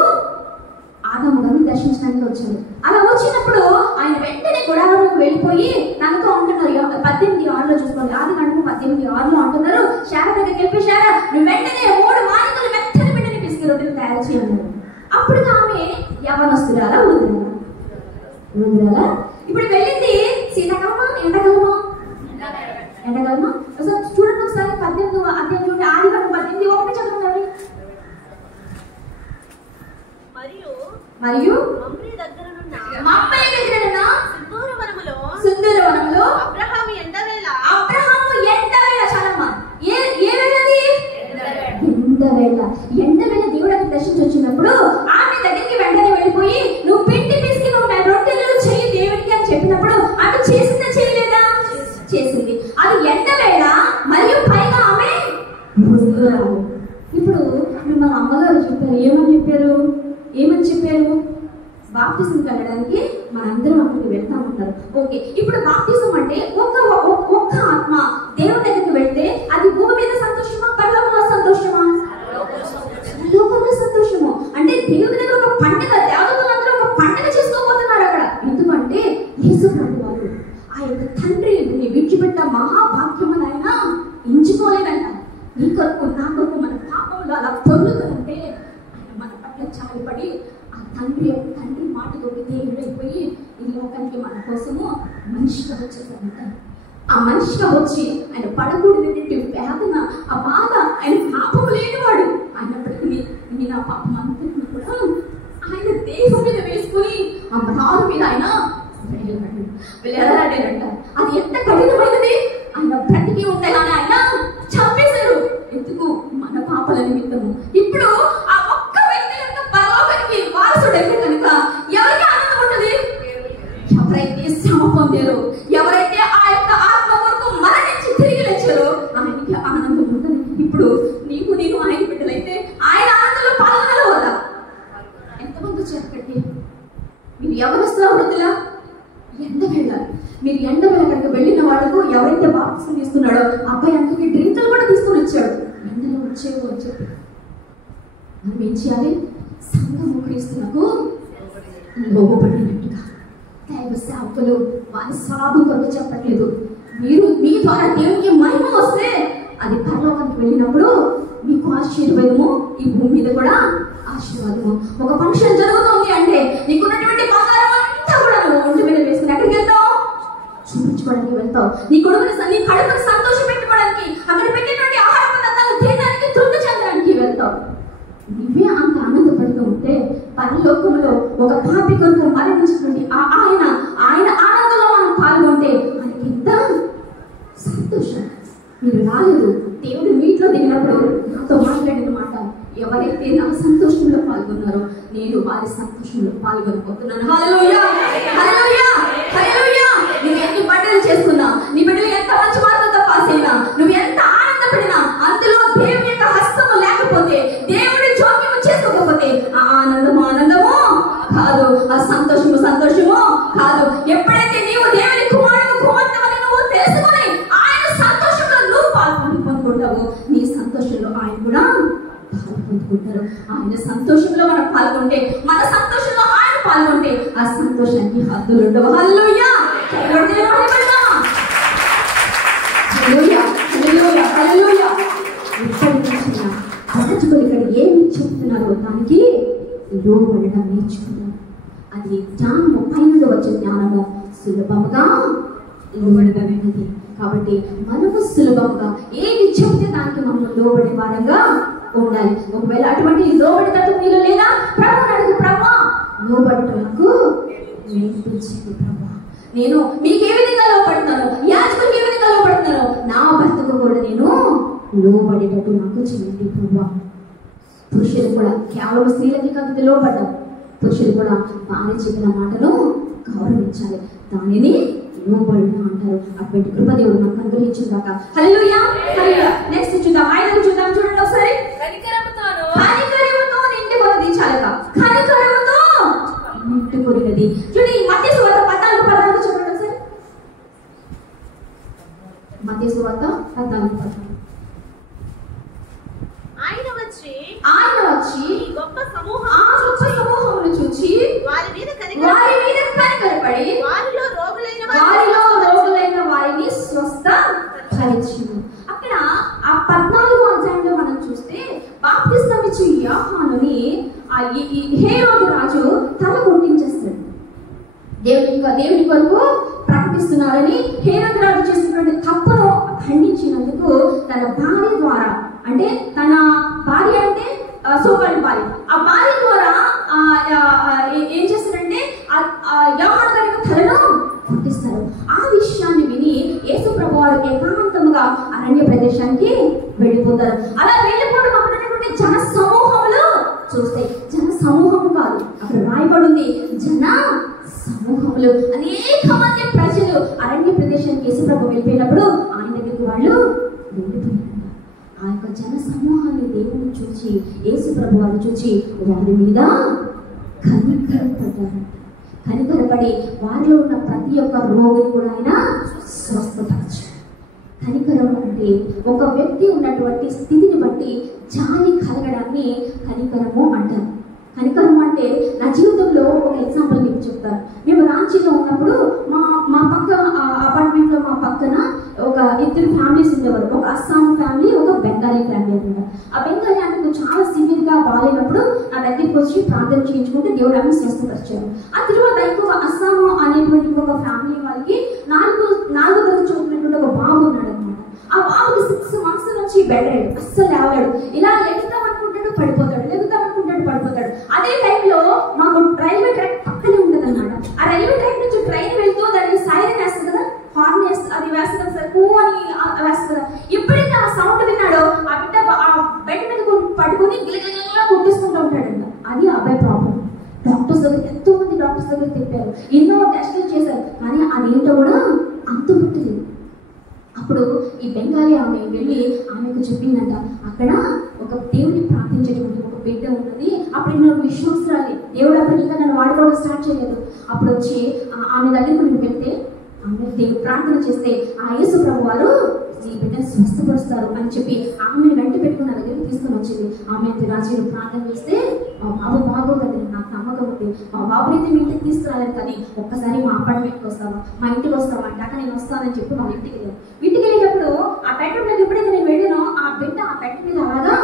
ఆదాము గారిని దర్శించడానికి వచ్చాడు. అలా వచ్చినప్పుడు ఆయన వెంటనే గుడారంలోకి వెళ్ళిపోయి నాతో అంటున్నారు, 18:6 చూసుకోండి. ఆదికాండము 18:6 అంటున్నారు, శారా దగ్గరికి వెళ్ళిపోయి, శారా నువ్వు వెంటనే 3 మానికలు మెత్తని పిండిని పిసికి రొట్టెలు తయారు చేయన్నారు. అప్పుడు ఆమె యవనస్తురాలా వృద్ధురాలా? ఇప్పుడు వెళ్ళింది శీతాకాలమా ఎండాకాలమా? చూడండి ఒకసారి 18వ అధ్యాయం చూడండి. ఆదికాండము 18:1 చదువుతున్నారు. మరియు మమ్రే దగ్గరనున్న సుందరవనములో అబ్రహాము ఎండవేళ చాలమ్మా ఎండవేళ దేవుడికి దర్శించి వచ్చినప్పుడు ఆమె దగ్గరికి వెంటనే వెళ్ళిపోయి నువ్వు పిండి పిసికి నువ్వు రొట్టెలు చెయ్యి దేవుడికి అని చెప్పినప్పుడు ఆమె చేసిందా చేయలేదా? చేసింది. అది ఎండవేళ, మరియు పైగా ఆమె ఇప్పుడు మన అమ్మగారు చెప్పారు. ఏమని చెప్పారు? బాప్తిజం కలగడానికి మనందరం అక్కడికి వెళ్తా ఉంటారు. ఓకే, ఇప్పుడు బాప్తిజం అంటే ఒక్క ఆత్మ దేవుని దగ్గరికి వెళ్తే అది భూమి మీద సంతోషమా, పరలోకంలో సంతోషమా? లోకంలో సంతోషము. అంటే దేవుని దగ్గర ఒక పండుగ, దేవతలందరూ ఒక పండుగ చేసుకోబోతున్నారు అక్కడ. ఎందుకంటే యేసు ప్రభు వారు ఆ యొక్క తండ్రి విడిచిపెట్ట మహాభాగ్యమని ఆయన ఎంచుకోలేదంట. నీ కొరకు నా కొరకు మన పాపంలో అలా పొందుతుందంటే ఆయన మన పట్ల చాలిపడి ఆ తండ్రి మాటతో దేవుడైపోయి ఈ లోకానికి మన కోసము మనిషిగా వచ్చేసారంట. ఆ మనిషిగా వచ్చి ఆయన పడకూడదు వేదన, ఆ బాధ, ఆయన పాపము లేనివాడు అయినప్పటికీ నేను ఆ పాపం అంతటిని కూడా ఆయన దేహం మీద వేసుకుని ఆ రారు మీద ఆయన వెళ్ళాడంట. అది ఎంత కఠినమైనది. ఆయన బ్రతికి ఉంటే కానీ ఆయన చంపేశారు. ఎందుకు? మన పాపల నిమిత్తము. ఇప్పుడు ఆ ఒక్క వ్యక్తి యొక్క పరలోకానికి వారసుడైతే కనుక ఎవరికి ఆనందం ఉంటుంది? ఎవరైతే శ్రమ పొందారో, ఎవరైతే ఆ యొక్క ఆత్మ కొరకు మరణించి తిరిగి లేచారో ఆయనకి ఆనందం ఉంటుంది. ఇప్పుడు నీకు నేను ఆయన బిడ్డలైతే ఆయన ఆనందంలో పాల్గొనలేదా? ఎంతమంది చెప్పండి. మీరు ఎవరిస్తున్నా వృద్ధులా ఎండ వెళ్ళాలి. మీరు ఎండ వెళ్ళడానికి వెళ్ళిన వాళ్ళకు ఎవరైతే బాప్తిసం తీసుకున్నాడో అబ్బాయి అందుకే డ్రింకులు కూడా తీసుకుని వచ్చాడు. ఎండలో వచ్చేవో అని చెప్పి మనం ఏం చేయాలి? సంఘము క్రీస్తునకు లోబడినట్టుగా. దైవ సేవకులు వారి స్వభావం కొరకు చెప్పట్లేదు. మీరు మీ ద్వారా దేవునికి మహిమ వస్తే అది పరలోకానికి వెళ్ళినప్పుడు మీకు ఆశీర్వాదము, ఈ భూమి మీద కూడా ఆశీర్వాదము. ఒక ఫంక్షన్ జరుగుతుంది అంటే నీకున్నటువంటి బంగారం అంతా కూడా నువ్వు ఒంటి మీద వేసుకుని ఎక్కడికి వెళ్తావు? చూపించుకోవడానికి వెళ్తావు. నీ కొడుకుని నీ కడుపుని సంతోష పెట్టుకోవడానికి, అక్కడ పెట్టినటువంటి ఆహార పదార్థాలు తినడానికి, తృప్తి చెందడానికి వెళ్తావు. నువ్వే అంత ఆనందపడుతూ ఉంటే పరలోకంలో ఒక పాపి కొరకు మరణించినటువంటి ఆయన ఆనందంలో మనం పాల్గొంటే మనకి ఎంత సంతోషం. మీరు రాలేదు, దేవుడు మీట్లో దిగినప్పుడు నాతో మాట్లాడిన మాట, ఎవరైతే నా సంతోషంలో పాల్గొన్నారో నేను వారి సంతోషంలో పాల్గొనబోతున్నాను. హల్లెలూయా, హల్లెలూయా, హల్లెలూయా. నువ్వు ఎన్ని బట్టలు చేసుకున్నా, నీ బిడ్డలు ఎంత మంచి మార్గంతో పాస్ అయినా, నువ్వు ఎంత ఆనందపడినా, అందులో దేవుని యొక్క హస్తము లేకపోతే, దేవుడి జోక్యం చేసుకోకపోతే ఆ ఆనందము కాదు, ఆ సంతోషము కాదు. ఎప్పుడైతే నీవు దేవుని కుమారుడు కుమార్తెవని నువ్వు తెలుసుకుని ఆయన సంతోషంలో నువ్వు పాల్గొంటావో నీ సంతోషంలో ఆయన కూడా పాల్గొంటుకుంటారు. ఆయన సంతోషంలో మనం పాల్గొంటే, మన సంతోషంలో ఆయన పాల్గొంటే ఆ సంతోషానికి హద్దులు ఉండవు. హల్లెలూయా, హల్లెలూయా, హల్లెలూయా, హల్లెలూయా. ఇక్కడ ఏమి చెప్తున్నారో దానికి లోబడడం నేర్చుకున్నాం. అది జ్ఞానము, పైన వచ్చే జ్ఞానము సులభముగా లోబడదనేది. కాబట్టి మనము సులభంగా ఏది చెప్తే దానికి మనం లోబడే వారంగా ఉండాలి. ఒకవేళ అటువంటి లోబడి తత్వం నీలో లేదా, ప్రభువుని అడుగు, ప్రభువా లోబడటకు నేర్పించింది ప్రభువా. నేను మీకు ఏ విధంగా లోబడుతున్నాను, యాజకునికి ఏ విధంగా లోబడుతున్నాను, నా భర్తకు కూడా నేను లోబడేటట్టు నాకు చేయండి ప్రభువా. పురుషులు కూడా కేవలం స్త్రీలకి కాదు లోబడ్డాం, పురుషులు కూడా భార్య చెప్పిన మాటను గౌరవించాలి, దానిని లోబడిన అంటారు. అటువంటి కృపదేవుడు మనకు అనుగ్రహించుగాక. హల్లెలూయా, హల్లెలూయా. నెక్స్ట్ చూద్దాం, 5 చూద్దాం. చూడండి ఒకసారి. కనికరముతో నిండుకొనిది చాలక, కనికరముతో నిండుకొనిది. చూడండి మత్తయి సువార్త 14:14 చూడండి ఒకసారి. మత్తయి సువార్త 14:14. ఆయన వచ్చి గొప్ప సమూహమును చూచి వారి మీద కనికరపడి వారిలో రోగులైన వారిని స్వస్థపరిచెను. అక్కడ ఆ 14వ అధ్యాయంలో మనం చూస్తే బాప్తిస్మం ఇచ్చే యోహానుని హేరోదు రాజు తల కొట్టించేస్తాడు. దేవుని కొరకు ప్రకటిస్తున్నారని హేరోదు రాజు చేసినటువంటి తప్పును ఖండించినందుకు తన భార్య ద్వారా, అంటే తన భార్య అంటే సోపాలి భార్య, ఆ భార్య ద్వారా ఏం చేస్తారంటే యోహాను గారి తలను కొట్టిస్తారు. ఆ విషయాన్ని విని యేసు ప్రభువారు ఏకాంతముగా అరణ్య ప్రదేశానికి వెళ్ళిపోతారు. అలా వెళ్ళిపోవడం అక్కడ ఉన్నటువంటి జన సమూహములు చూస్తే, జన సమూహము కాదు అక్కడ రాయబడింది, జన సమూహములు. అనేక మంది ప్రజలు అరణ్య ప్రదేశానికి యేసు ప్రభు వెళ్ళిపోయినప్పుడు ఆయన దగ్గరికి వాళ్ళు వెళ్ళిపోయినారు. ఆ యొక్క జన సమూహాన్ని దేవుని చూచి, యేసు ప్రభు వారు చూచి వారి మీద కనికరపడ్డారంట. కనికరపడి వారిలో ఉన్న ప్రతి ఒక్క రోగిని కూడా ఆయన స్వస్థపరిచారు. కనికరం అంటే ఒక వ్యక్తి ఉన్నటువంటి స్థితిని బట్టి జాలి కలగడాన్ని కనికరము అంటారు. కనికరం అంటే నా జీవితంలో ఒక ఎగ్జాంపుల్ మీకు చెప్తాను. మేము రాంచీలో ఉన్నప్పుడు మా పక్క అపార్ట్మెంట్ లో మా పక్కన ఒక 2 ఫ్యామిలీస్ ఉండేవారు. ఒక అస్సాం ఫ్యామిలీ, ఒక బెంగాలీ ఫ్యామిలీ అనమాట. ఆ బెంగాలీ అంటే చాలా సివియర్ గా బాగాలేనప్పుడు నా దగ్గరికి వచ్చి ప్రార్థన చేయించుకుంటే దేవుడు ఆమె స్వస్థపరిచారు. ఆ తర్వాత ఇంకొక అస్సాం అనేటువంటి ఒక ఫ్యామిలీ వాళ్ళకి 4వ తరగతి చదువుతున్నటువంటి ఒక బాబు ఉన్నాడు అనమాట. ఆ బాబుకి 6 months నుంచి బెడ్ అయ్యాడు, అస్సలు లేవలేడు. ఇలా లెగుతాం అనుకుంటాడు పడిపోతాడు, లెగుతాం అనుకుంటాడు పడిపోతాడు. అదే టైంలో మాకు రైల్వే ట్రాక్ పక్కనే ఉంటుంది అనమాట. ఆ రైల్వే ట్రాక్ నుంచి ట్రైన్ డాక్టర్స్ దగ్గర, ఎంతో మంది డాక్టర్స్ దగ్గర తిప్పారు, ఎన్నో టెస్టులు చేశారు, కానీ అదేంటో కూడా అంతుపట్టలేదు. అప్పుడు ఈ బెంగాలీ ఆమె వెళ్ళి ఆమెకు చెప్పిందంట, అక్కడ ఒక దేవుని ప్రార్థించేటువంటి ఒక బిడ్డ ఉన్నది. అప్పుడు నాకు విశ్వాసరాలి, దేవుడు అప్పుడు ఇంకా నన్ను వాడుకోవడం స్టార్ట్ చేయలేదు. అప్పుడు వచ్చి ఆమె దగ్గరకు నేను వెళ్తే ఆమె దేవుడు ప్రార్థన చేస్తే ఆ యేసు ప్రభు వారు ఈ బిడ్డను స్వస్థపరుస్తారు అని చెప్పి ఆమెను వెంట పెట్టుకుని నా దగ్గరికి తీసుకొని వచ్చింది. ఆమె రాజును ప్రార్థన చేస్తే మా బాబు బాగోదని నాకు నమ్మకం ఉంది. మా బాబునైతే మీ ఇంటికి తీసుకురాలేదు, కానీ ఒక్కసారి మా అపార్ట్మెంట్కి వస్తావా, మా ఇంటికి వస్తావా అంటాక నేను వస్తానని చెప్పి వాళ్ళ ఇంటికి వెళ్ళాను. ఇంటికి వెళ్ళేటప్పుడు ఆ బెడ్రూమ్లోకి ఎప్పుడైతే నేను వెళ్ళానో ఆ బిడ్డ ఆ బెడ్ మీద అలాగా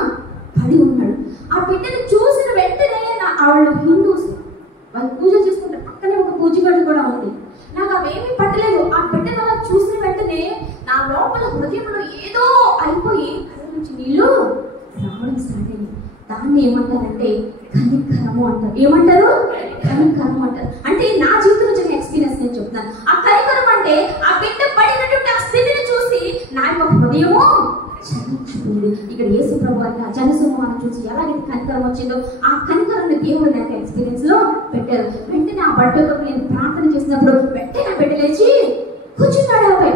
పడి ఉన్నాడు. ఆ బిడ్డను చూసిన వెంటనే వాళ్ళు హిందూస్, వాళ్ళు పూజ చేసుకుంటారు, పక్కనే ఒక పూజగది కూడా ఉంది. నాకు అవేమీ పట్టలేదు. ఆ బిడ్డను అలా చూసిన వెంటనే నా లోపల హృదయంలో ఏదో అయిపోయి కళ్ళ నుంచి నీళ్ళు రావడం స్టార్ట్ అయింది. దాన్ని ఏమంటారంటే కనికరము అంటారు. ఏమంటారు? కనికరము అంటారు. అంటే నా జీవితంలో జరిగిన ఎక్స్పీరియన్స్ నేను చెప్తాను. ఆ కనికరం అంటే ఆ బిడ్డ పడినటువంటి ఆ స్థితిని చూసి నా యొక్క హృదయము చలించుకుంది. ఇక్కడ యేసు ప్రభు వారికి ఆ జనసమూహాన్ని చూసి ఎలాగైతే కనికరం వచ్చిందో ఆ కనికరాన్ని దేవుడు నాకు ఎక్స్పీరియన్స్ లో పెట్టారు. వెంటనే ఆ బట్టతో నేను ప్రార్థన చేసినప్పుడు వెంటనే ఆ బిడ్డ లేచి కూర్చున్నాడు. అబ్బాయి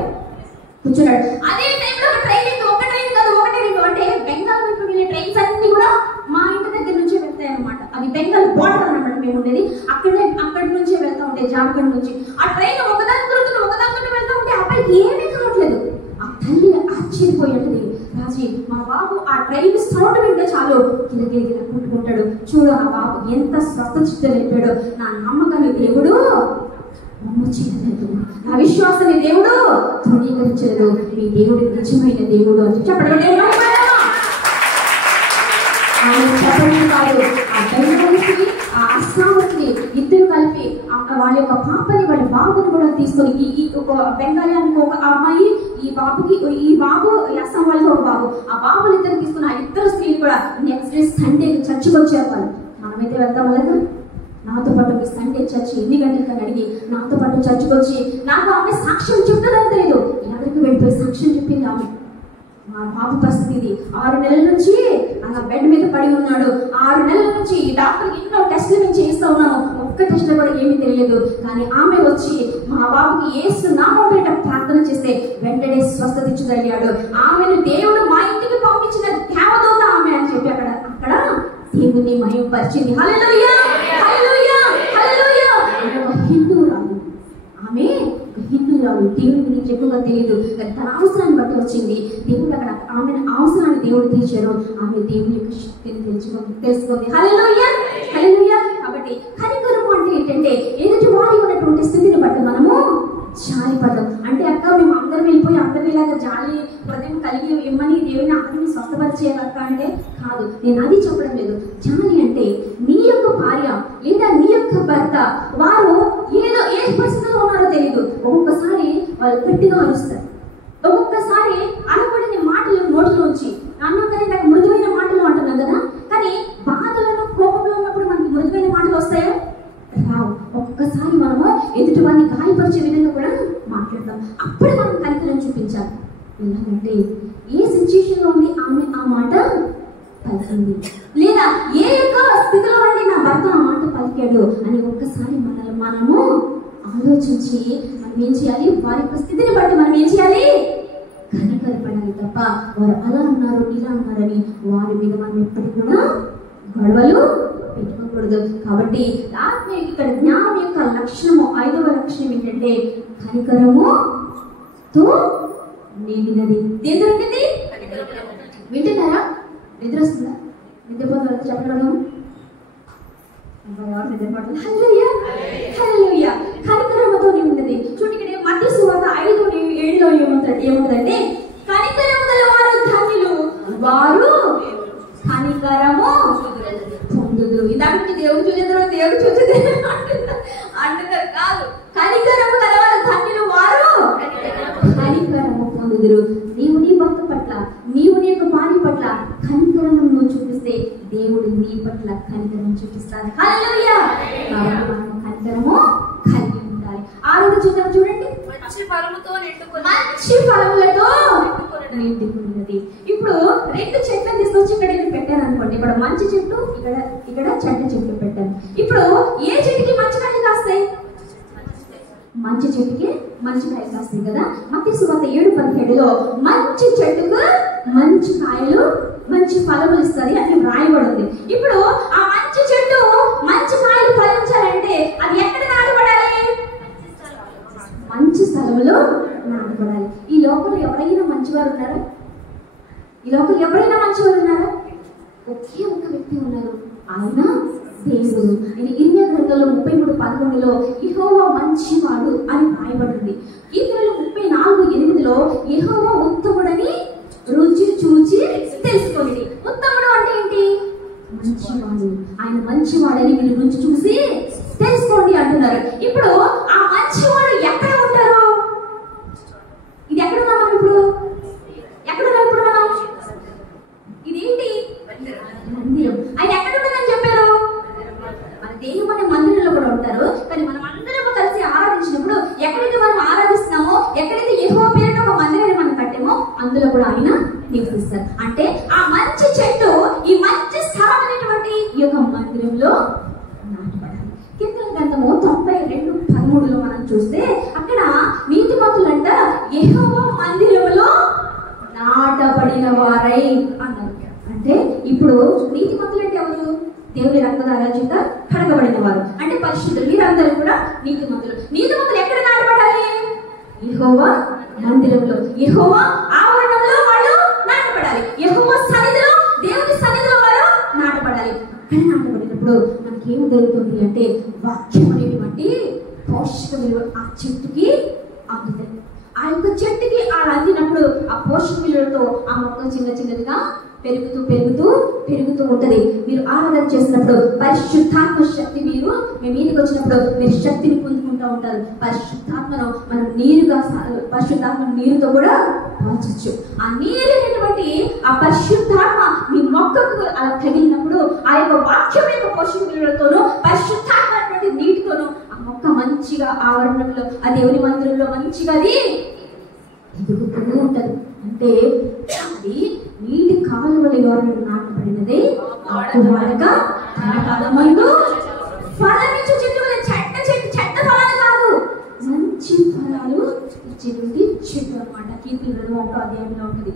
కూర్చున్నాడు. అదే టైంలో ఒక ట్రైన్, ఒక ట్రైన్ కాదు, ఒకటే రెండు, అంటే బెంగాల్ వైపు వెళ్ళే ట్రైన్స్ అన్ని కూడా మా ఇంటి దగ్గర నుంచే వెళ్తాయి అనమాట. అది బెంగాల్ బార్డర్ అన్నమాట మేము ఉండేది. అక్కడి నుంచే వెళ్తా ఉంటే జార్ఖండ్ నుంచి ఆ ట్రైన్ ఒకదాని వెళ్తా ఉంటే అబ్బాయికి ఏమీ కావట్లేదు. ఆ తల్లి ఆశ్చర్యపోయేది, రాజీ మా బాబు ఆ ట్రైన్ సౌండ్ వింటే చాలు గిలగిల కొట్టుకుంటాడు, చూడు ఆ బాబు ఎంత స్వస్థ చిత్తలేపాడో, నా నమ్మకాన్ని దేవుడు చేయలేదు, నా విశ్వాసాన్ని దేవుడు ధృవీకరించలేదు, మీ దేవుడు నిజమైన దేవుడు అని చెప్పడం కాదు. ఆ బెంగాలీకి ఆ అస్సాంకి ఇద్దరు కలిపి వాళ్ళ యొక్క పాపని వాళ్ళ బాబుని కూడా తీసుకొని ఈ ఒక బెంగాలీ అనుకో ఒక అమ్మాయి, ఈ బాబు అస్సాం వాళ్ళకి ఒక బాబు, ఆ బాబుని ఇద్దరు తీసుకుని ఆ ఇద్దరు స్త్రీలు కూడా నెక్స్ట్ డే సండే చర్చికి వచ్చారు. వాళ్ళు మనమైతే వెళ్తాం లేదా, నాతో పాటు సండే చర్చి ఎన్ని గంటలకని అడిగి నాతో పాటు చర్చికి వచ్చి నాకు ఆమె సాక్ష్యం చెప్తుందని తెలియదు, ఎవరికి వెళ్ళిపోయి సాక్ష్యం చెప్పింది ఆమె. మా బాబు పరిస్థితి ఇది, 6 నెలల నుంచి అలా బెడ్ మీద పడి ఉన్నాడు. 6 నెలల నుంచి డాక్టర్ ఎన్నో టెస్టులు మేము చేయిస్తా ఉన్నాము, ఒక్క టెస్ట్ కూడా ఏమీ తెలియదు. కానీ ఆమె వచ్చి మా బాబుకి యేసు నామం పేట ప్రార్థన చేస్తే వెంటనే స్వస్థత ఇచ్చగలిగాడు. ఆమెను దేవుడు మా ఇంటికి పంపించిన దేవదూత ఆమె అని చెప్పి అక్కడ దేవుని మహిమపరిచింది. హల్లెలూయా, హల్లెలూయా, హల్లెలూయా. ఒక హిందూరాలు, ఆమె హిందూరాలు, దేవుడి గురించి ఎక్కువగా తెలియదు, కానీ తన అవసరాన్ని బట్టి వచ్చింది. దేవుడు అక్కడ ఆమె అవసరాన్ని దేవుడు తీర్చారు. ఆమె దేవుని యొక్క శక్తిని తెలుసుకుంది. హల్లెలూయా, హల్లెలూయా. కాబట్టి కనికరము అంటే ఏంటంటే ఎదుటి వారి ఉన్నటువంటి స్థితిని బట్టి మనము జాలిపడడం. అంటే అక్క మేము అందరం వెళ్ళిపోయి అందరిలాగా జాలి హృదయం కలిగి ఇమ్మని దేవుని అందరినీ స్వస్థపరిచేయాలక్క అంటే కాదు, నేను అది చెప్పడం లేదు. జాలి అంటే నీ యొక్క భార్య లేదా నీ యొక్క భర్త వారు ఏదో ఏ పరిస్థితిలో ఉన్నారో తెలియదు. ఒక్కొక్కసారి వాళ్ళు గట్టిగా అరుస్తారు, ఒక్కొక్కసారి అనబడిన మాటలు నోటిలోంచి అన్నాం కదా, నాకు మృదువైన మాటలు అంటున్నాం కదా, కానీ బాధలను కోపంలో ఉన్నప్పుడు మనకి మృదువైన మాటలు వస్తాయా? రావు. ఒక్కొక్కసారి మనము ఎదుటి వారిని గాయపరిచే విధంగా కూడా మాట్లాడతాం. అప్పుడే మనం కనికరం చూపించాలి. ఎలాగంటే ఏ సిచ్యుయేషన్ లో ఉంది ఆమె ఆ మాట పలికింది, లేదా ఏ యొక్క స్థితిలో ఉండి నా భర్త ఆ మాట పలికాడు అని ఒక్కసారి మనము ఆలోచించి మనం ఏం చేయాలి, వారి యొక్క స్థితిని బట్టి మనం ఏం చేయాలి, కనికరపడాలి తప్ప వారు అలా అన్నారు ఇలా అన్నారని వారి మీద మనం ఎప్పటికీ కూడా గొడవలు పెట్టుకోకూడదు. కాబట్టి ఆత్మీయ ఇక్కడ జ్ఞానం యొక్క లక్షణము 5వ లక్షణం ఏంటంటే కనికరముతో నిండినది. దేనిది? వింటున్నారా? నిద్ర వస్తుందా? నిద్రపోతున్నా చెప్పడం కనికరముతో నిండినది. చూడండి ఇక్కడ మత్తయి సువార్త 5:7 ఏముందంటే కనికరము గల వారు ధన్యులు, వారు కనికరము పొందుదురు. ఇందాక దేవుడు చూసేద్దరు అంటున్నారు కాదు, కనికరము గల వారు ధన్యులు, వారు కనికరము పొందుదురు. నీవు నీ భక్తు పట్ల, నీవు నీ యొక్క భార్య పట్ల కనికరము చూపిస్తే దేవుడు నీ పట్ల కనికరం చూపిస్తాడు. హల్లెలూయా. కాబట్టి మనం కనికరము కలిగి ఉండాలి. 6వ చూద్దాం, చూడండి. మంచి ఫలములతో నిండుకున్నది. ఇప్పుడు 2 చెట్లను తీసుకొచ్చి ఇక్కడ పెట్టాను అనుకోండి. ఇక్కడ మంచి చెట్టు, ఇక్కడ చెడ్డ చెట్లు పెట్టాను. ఇప్పుడు ఇప్పుడు ఏ చెట్టుకి మంచి కాయలు కాస్తాయి? మంచి చెట్టుకి మంచి కాయలు కాస్తాయి కదా. మత్తయి సువార్త 7:17లో మంచి చెట్టుకు మంచి కాయలు మంచి ఫలములు ఇస్తుంది అని వ్రాయబడింది. ఇప్పుడు ఆ మంచి చెట్టు మంచి కాయలు ఫలించాలంటే అది ఎక్కడ నాటబడాలి? మంచి స్థలంలో నాటబడాలి. ఈ లోకంలో ఎవరైనా మంచివారు ఉన్నారా? ఈ లోకంలో ఎవరైనా మంచివారు ఉన్నారా? ఒకే ఒక వ్యక్తి ఉన్నారు, ఆయన దేవుడు. ఇది ఇర్మియా గ్రంథంలో 33:11లో యెహోవా మంచివాడు అని రాయబడింది. కీర్తనలు 34:8లో యెహోవా ఉత్తముడని రుచి చూచి తెలుసుకోండి. ఉత్తముడు అంటే ఏంటి? మంచివాడు. ఆయన మంచివాడని మీరు రుచి చూసి తెలుసుకోండి అంటున్నారు. ఇప్పుడు ఆ మంచివాడు ఎక్కడ ఉంటారు? ఇది ఎక్కడ ఉన్నాం మనం ఇప్పుడు? ఎక్కడ ఉన్నాం ఇప్పుడు మనం? ఇదేంటి? మందిరం. ఆయన ఎక్కడ ఉంటుందని చెప్పారు? మన దేవుడు అనే మందిరంలో కూడా ఉంటారు. కానీ మనం అందరం కలిసి ఆరాధించినప్పుడు ఎక్కడైతే మనం ఆరాధిస్తున్నామో, ఎక్కడైతే యెహోవా పేరుతో ఒక మందిరాన్ని మనం కట్టామో అందులో కూడా ఆయన నివసిస్తారు. అంటే ఆ మంచి చెట్టు ఈ మంచి స్థలం అనేటువంటి ఈ యొక్క మందిరంలో నాటబడాలి. కీర్తన గ్రంథము 92:13లో మనం చూస్తే అక్కడ నీతిమంతులంట యెహోవా మందిరంలో నాటబడిన వారై అన్నారు. అంటే ఇప్పుడు నీతిమంతులు అంటే ఎవరు? దేవుని రక్తధార చేత కడగబడిన వారు, అంటే పరిశుద్ధులు. మీరందరూ కూడా నీతిమంతులు. నీతిమంతులు ఎక్కడ నాటబడాలి? యెహోవా మందిరంలో, యెహోవా ఆవరణంలో వాళ్ళు నాటబడాలి. యెహోవా సన్నిధిలో, దేవుని సన్నిధిలో వారు నాటబడాలి. అక్కడ నాటబడినప్పుడు మనకేం జరుగుతుంది అంటే వాక్యం అనేటువంటి పోషక విలువ ఆ చెట్టుకి అందుతాయి. ఆ యొక్క చెట్టుకి అలా అందినప్పుడు ఆ పోషక విలువలతో ఆ మొక్క చిన్న చిన్నదిగా పెరుగుతూ పెరుగుతూ పెరుగుతూ ఉంటది. మీరు ఆరాధన చేసినప్పుడు పరిశుద్ధాత్మ శక్తి మీ మీదకి వచ్చినప్పుడు మీరు శక్తిని పొందుకుంటూ ఉంటారు. పరిశుద్ధాత్మను మనం పరిశుద్ధాత్మ నీరుతో కూడా పోల్చొచ్చు. ఆ నీరు అనేటువంటి ఆ పరిశుద్ధాత్మ మీ మొక్కకు అలా తగిలినప్పుడు ఆ యొక్క వాక్యం యొక్క పోషక విలువలతోనూ పరిశుద్ధాత్మ అనేటువంటి నీటితోనూ ఆ మొక్క మంచిగా ఆవరణంలో ఆ దేవుని మందిరంలో మంచిగా అది ఎదుగుతూ ఉంటది. అంటే అది నీటి కాలువల ఎవరు నాటబడినది ఆకువాడగా తన కాలమందు ఫలమిచ్చు చెట్టు. చెడ్డ ఫలాలు కాదు, మంచి ఫలాలు ఇచ్చేటువంటి చెట్టు అన్నమాట. కీర్తనలు 1వ అధ్యాయంలో ఉంటుంది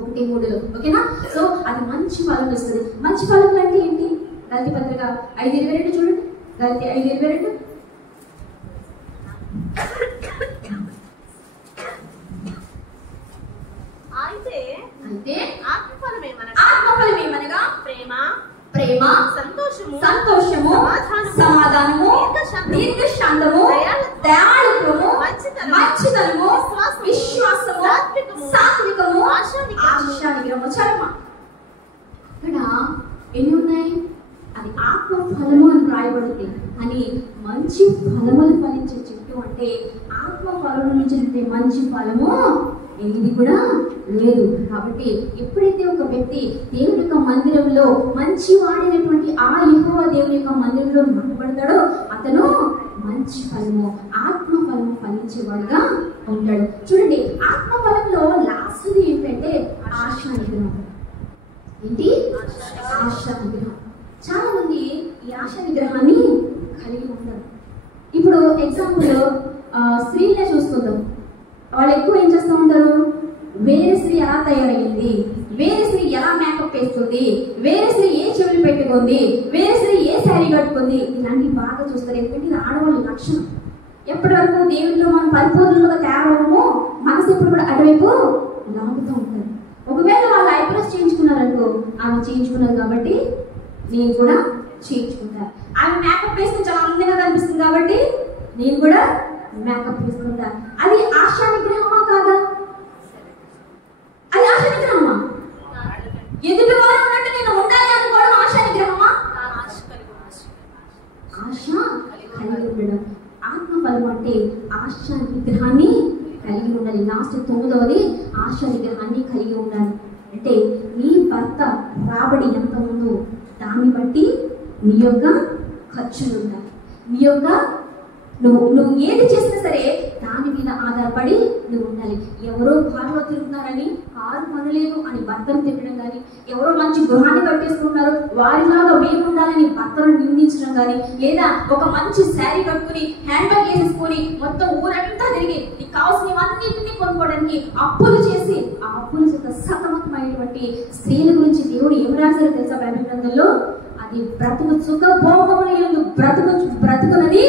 1:3లో. ఓకేనా? సో అది మంచి ఫలం ఇస్తుంది. మంచి ఫలం అంటే ఏంటి? గలతీ పత్రిక 5:22 చూడండి. గలతీ 5:22. అయితే ఆత్మఫలమేమనగా ప్రేమ, సంతోషము, సమాధానము, దీర్ఘశాంతము, దయాళుత్వము, మంచితనము, విశ్వాసము, సాత్వికము, ఆశానిగ్రహము. చరమ ఇక్కడ ఎన్ని ఉన్నాయి? అది ఆత్మ ఫలము అని రాయబడింది. అని మంచి ఫలములు ఫలించే చెట్టు అంటే ఆత్మ ఫలము నుంచి మంచి ఫలము ఏది కూడా లేదు. కాబట్టి ఎప్పుడైతే ఒక వ్యక్తి దేవుని యొక్క మందిరంలో మంచి వాడినటువంటి ఆ యెహోవా దేవుని యొక్క మందిరంలో నాటబడతాడో అతను మంచి ఫలము, ఆత్మ ఫలము ఫలించేవాడుగా ఉంటాడు. చూడండి, ఆత్మ ఫలంలో లాస్ట్ ఏంటంటే ఆశా నిగ్రహం. ఏంటి? ఆశా నిగ్రహం. చాలా మంది ఈ ఆశా నిగ్రహాన్ని కలిగి ఉంటారు. ఇప్పుడు ఎగ్జాంపుల్ స్త్రీలే చూసుకుందాం. వాళ్ళు ఎక్కువ ఏం చేస్తూ ఉంటారు? వేరే స్త్రీ ఎలా తయారయ్యింది, వేరే స్త్రీ ఎలా మేకప్ వేస్తుంది, వేరే స్త్రీ ఏ చెవులు పెట్టుకుంది, వేరే స్త్రీ ఏ శారీ కట్టుకుంది, ఇలాంటివి బాగా చూస్తారు. ఎందుకంటే ఇది ఆడవాళ్ళ లక్షణం. ఎప్పటి వరకు దేవుల్లో మనం పరిపూర్ణంగా తయారవమో మనసు ఎప్పుడు కూడా అటువైపు లాగుతూ ఉంటారు. ఒకవేళ వాళ్ళు ఐబ్రోస్ చేయించుకున్నారనుకో, ఆమె చేయించుకున్నారు కాబట్టి నేను కూడా చేయించుకుంటాను. ఆమె మేకప్ వేస్తే చాలా అందంగా కనిపిస్తుంది కాబట్టి నేను కూడా మేకప్ వేసుకుంటా. అది ఆశా నిగ్రహమా కాదా? అది ఆశా నిగ్రహమా? ఎదుటి వారు ఉన్నట్టు నేను ఉండాలి అనుకోవడం ఆశా నిగ్రహమా? ఆశ కలిగి ఉండడం. ఆత్మఫలం అంటే ఆశా నిగ్రహాన్ని కలిగి ఉండాలి. లాస్ట్ 9వది ఆశా నిగ్రహాన్ని కలిగి ఉండాలి. అంటే నీ భర్త రాబడి ఎంత ఉందో దాన్ని బట్టి నీ యొక్క ఖర్చులు ఉండాలి, నీ యొక్క నువ్వు ఏది చేసినా సరే దాని మీద ఆధారపడి నువ్వు ఉండాలి. ఎవరో కారులో తిరుగుతున్నారని కారు కొనలేదు అని భర్తను తిట్టడం కానీ, ఎవరో మంచి గృహాన్ని కట్టేసుకున్నారు వారిలాగా మేము ఉండాలని భర్తను నిందించడం కానీ, లేదా ఒక మంచి శారీ కట్టుకుని హ్యాండ్ బ్యాగ్ వేసేసుకొని మొత్తం ఊరంతా తిరిగి నీకు కావాల్సినవన్నింటినీ కొనుక్కోవడానికి అప్పులు చేసి ఆ అప్పుల చేత సతమతమైనటువంటి స్త్రీల గురించి దేవుడు ఏం రాశారో తెలుసా బైబిల్ గ్రంథంలో? అది బ్రతుకు సుఖ భోగముల యందు బ్రతుకునది,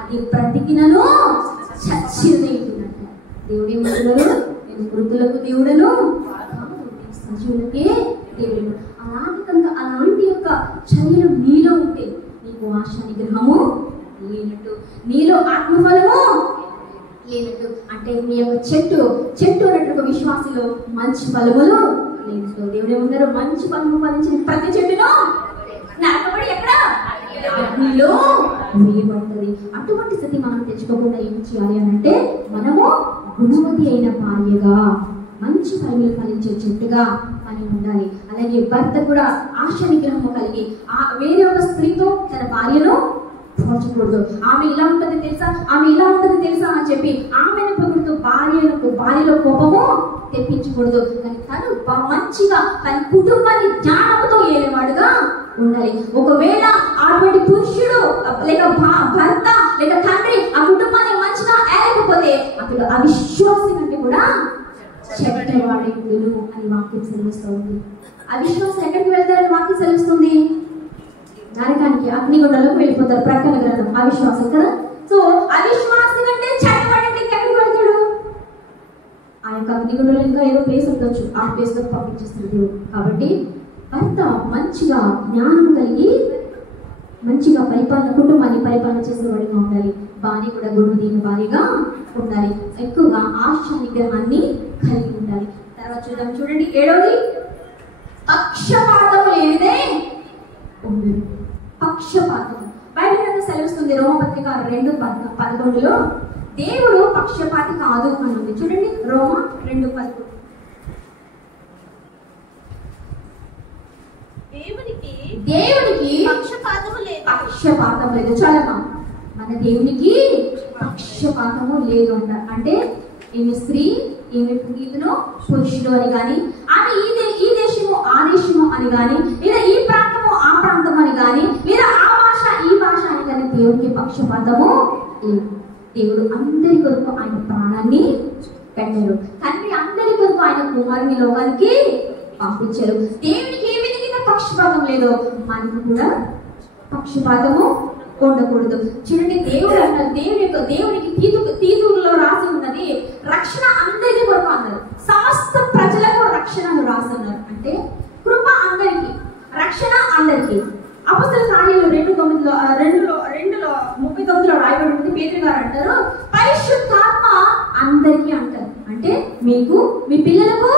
అది బ్రతికినను చచ్చినట్ట. దేవుడు ఏమంటున్నారు? నేను మృతులకు దేవుడను, సజీవులకే దేవుడు. అలాంటి యొక్క చర్యలు నీలో ఉంటే నీకు ఆశ నిగ్రహము లేనట్టు, నీలో ఆత్మఫలము లేనట్టు. అంటే నీ యొక్క చెట్టు అన్నట్టు విశ్వాసంలో మంచి ఫలములు లేనట్టు. దేవుడు ఏమన్నారు? మంచి ఫలము ఫలించిన ప్రతి చెట్టును నరకబడి ఎక్కడ అగ్నిలో వేయబడుతుంది. అటువంటి స్థితి మనం తెచ్చుకోకుండా ఏం చేయాలి అని అంటే, మనము గుణవతి అయిన భార్యగా, మంచి ఫలములు ఫలించే చెట్టుగా మనం ఉండాలి. అలాగే భర్త కూడా ఆశ నిగ్రహము కలిగి వేరే ఒక స్త్రీతో తన భార్యను పోల్చకూడదు. ఆమె ఇలా ఉంటది తెలుసా, ఆమె ఇలా ఉంటది తెలుసా అని చెప్పి ఆమెను పొగుడుతూ భార్యలో కోపము తెప్పించకూడదు. కానీ తను మంచిగా తన కుటుంబాన్ని జ్ఞానంతో ఏలేవాడుగా ఉండాలి. ఒకవేళ అటువంటి పురుషుడు లేక భర్త లేక తండ్రి ఆ కుటుంబాన్ని మంచిగా ఏలేకపోతే అతడు అవిశ్వాసి కంటే కూడా చెడ్డవాడేందును అని వాక్యం సెలవిస్తుంది. అవిశ్వాసం ఎక్కడికి వెళ్తారని వాక్యం సెలవిస్తుంది? నరకానికి, అగ్నిగుండంలోకి వెళ్ళిపోతారు. ప్రకటన గ్రంథం అవిశ్వాసం కదా. సో అవిశ్వాసం అంటే చెడ్డవాడంటే ఎక్కడికి వెళ్తాడు? ఆ యొక్క అగ్నిగుండంలో ఇంకా ఏదో ప్లేస్ ఉండొచ్చు, ఆ ప్లేస్ లో పంపించేస్తారు దేవుడు. కాబట్టి భర్త మంచిగా జ్ఞానం కలిగి మంచిగా కుటుంబాన్ని పరిపాలన చేసేవాడిగా ఉండాలి. భార్య కూడా గుణదీన భార్యగా ఉండాలి. ఎక్కువగా ఆశ నిగ్రహాన్ని కలిగి ఉండాలి. తర్వాత చూడండి 7వది, పక్షపాతం లేనిదే ఉండదు. పక్షపాతం బైబిల్ గ్రంథం సెలవిస్తుంది. రోమపత్రిక 2:11 దేవుడు పక్షపాతి కాదు అని ఉంది. చూడండి రోమ 2:11. దేవునికి పక్షపాతం లేదు. చాలమ్మా, మన దేవునికి పక్షపాతము లేదు అంట. అంటే ఈమె స్త్రీ, ఈమె ఇతను పురుషుడు అని కానీ, ఆమె ఈ దేశము ఆ దేశము అని కానీ, లేదా ఈ ప్రాంతము ఆ ప్రాంతం అని కానీ, లేదా ఆ భాష ఈ భాష అని కానీ దేవునికి పక్షపాతము లేదు. దేవుడు అందరి కొరకు ఆయన ప్రాణాన్ని పెట్టారు. తండ్రి అందరి కొరకు ఆయన కుమారుని లోకానికి పంపించారు. దేవునికి ఏ విధంగా పక్షపాతం లేదో మనకు కూడా పక్షపాతము ఉండకూడదు. చూడండి దేవుడు అన్నారు, దేవునికి తీతులో రాసి ఉన్నది రక్షణ అందరికీ కొరకు అన్నారు. సమస్త ప్రజలకు రక్షణను రాసి ఉన్నారు. అంటే కృప అందరికి, రక్షణ అందరికి. అపొస్తలుల కార్యాలు 2:39 రాయబడి ఉంది. పేతురు గారు అంటారు, పరిశుద్ధాత్మ అందరికీ అంటారు. అంటే మీకు, మీ పిల్లలకు,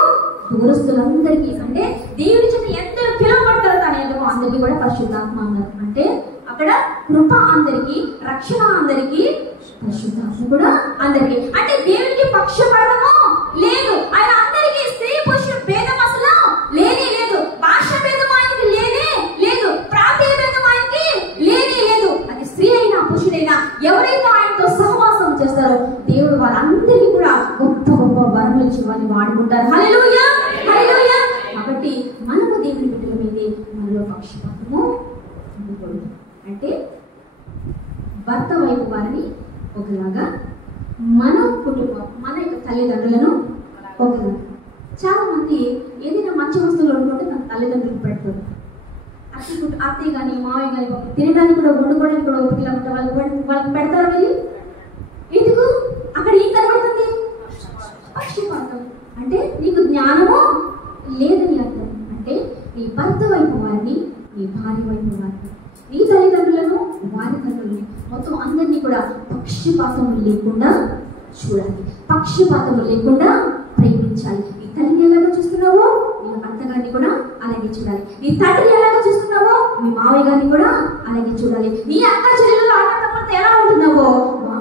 దూరస్తులందరికీ, అంటే దేవుని చేత ఎందరో పిలువబడతారో తన ఎందుకు అందరికీ కూడా పరిశుద్ధాత్మ అన్నారు. అంటే అక్కడ కృప అందరికి, రక్షణ అందరికి, పరిశుద్ధాత్మ కూడా అందరికి. అంటే దేవునికి పక్షపాతము లేదు. ఆయన అందరికీ, స్త్రీ పురుషుడు భేదం అసలు లేనే లేదు. భాష భేదం ఆయనకి లేనే లేదు. ప్రాంతీయ భేదం ఆయనకి లేనే లేదు. అది స్త్రీ అయినా పురుషుడైనా ఎవరైతే ఆయనతో సహవాసం చేస్తారో దేవుడు వారందరికీ కూడా గొప్ప గొప్ప వరములు ఇచ్చి వారిని వాడుకుంటారు. హల్లెలూయా, హల్లెలూయా. కాబట్టి మనము దేవుని బిడ్డల మీదే మనలో పక్షపాతము ఉండకూడదు. అంటే భర్త వైపు వారిని ఒకలాగా, మన కుటుంబం, మన యొక్క తల్లిదండ్రులను ఒకలాగా. చాలా మంది ఏదైనా మంచి వస్తువులు వండుకుంటే తన తల్లిదండ్రులకు పెడతారు. అత్తయ్య కానీ మావయ్య కానీ తినడానికి కూడా, వండుకోవడానికి కూడా ఒకటిలా ఉంటే వాళ్ళకి పెడతారు. వెళ్ళి ఎందుకు? అక్కడ ఏం కనబడుతుంది? పక్షపాతం. అంటే నీకు జ్ఞానము లేదని అర్థం. అంటే నీ భర్త వైపు వారిని, నీ భార్య వైపు వారిని, నీ తల్లిదండ్రులను, వారి తల్లులను, మొత్తం అందరినీ కూడా పక్షపాతం లేకుండా చూడాలి. పక్షపాతం లేకుండా ప్రేమించాలి. నీ తల్లిని ఎలాగో చూస్తున్నావో నీ అత్తగారిని కూడా అలాగే చూడాలి. నీ తండ్రిని ఎలాగో చూస్తున్నావో మీ మావయ్య గారిని కూడా అలాగే చూడాలి. నీ అక్క చెల్లెలు ఆడపడుతో ఎలా ఉంటున్నావో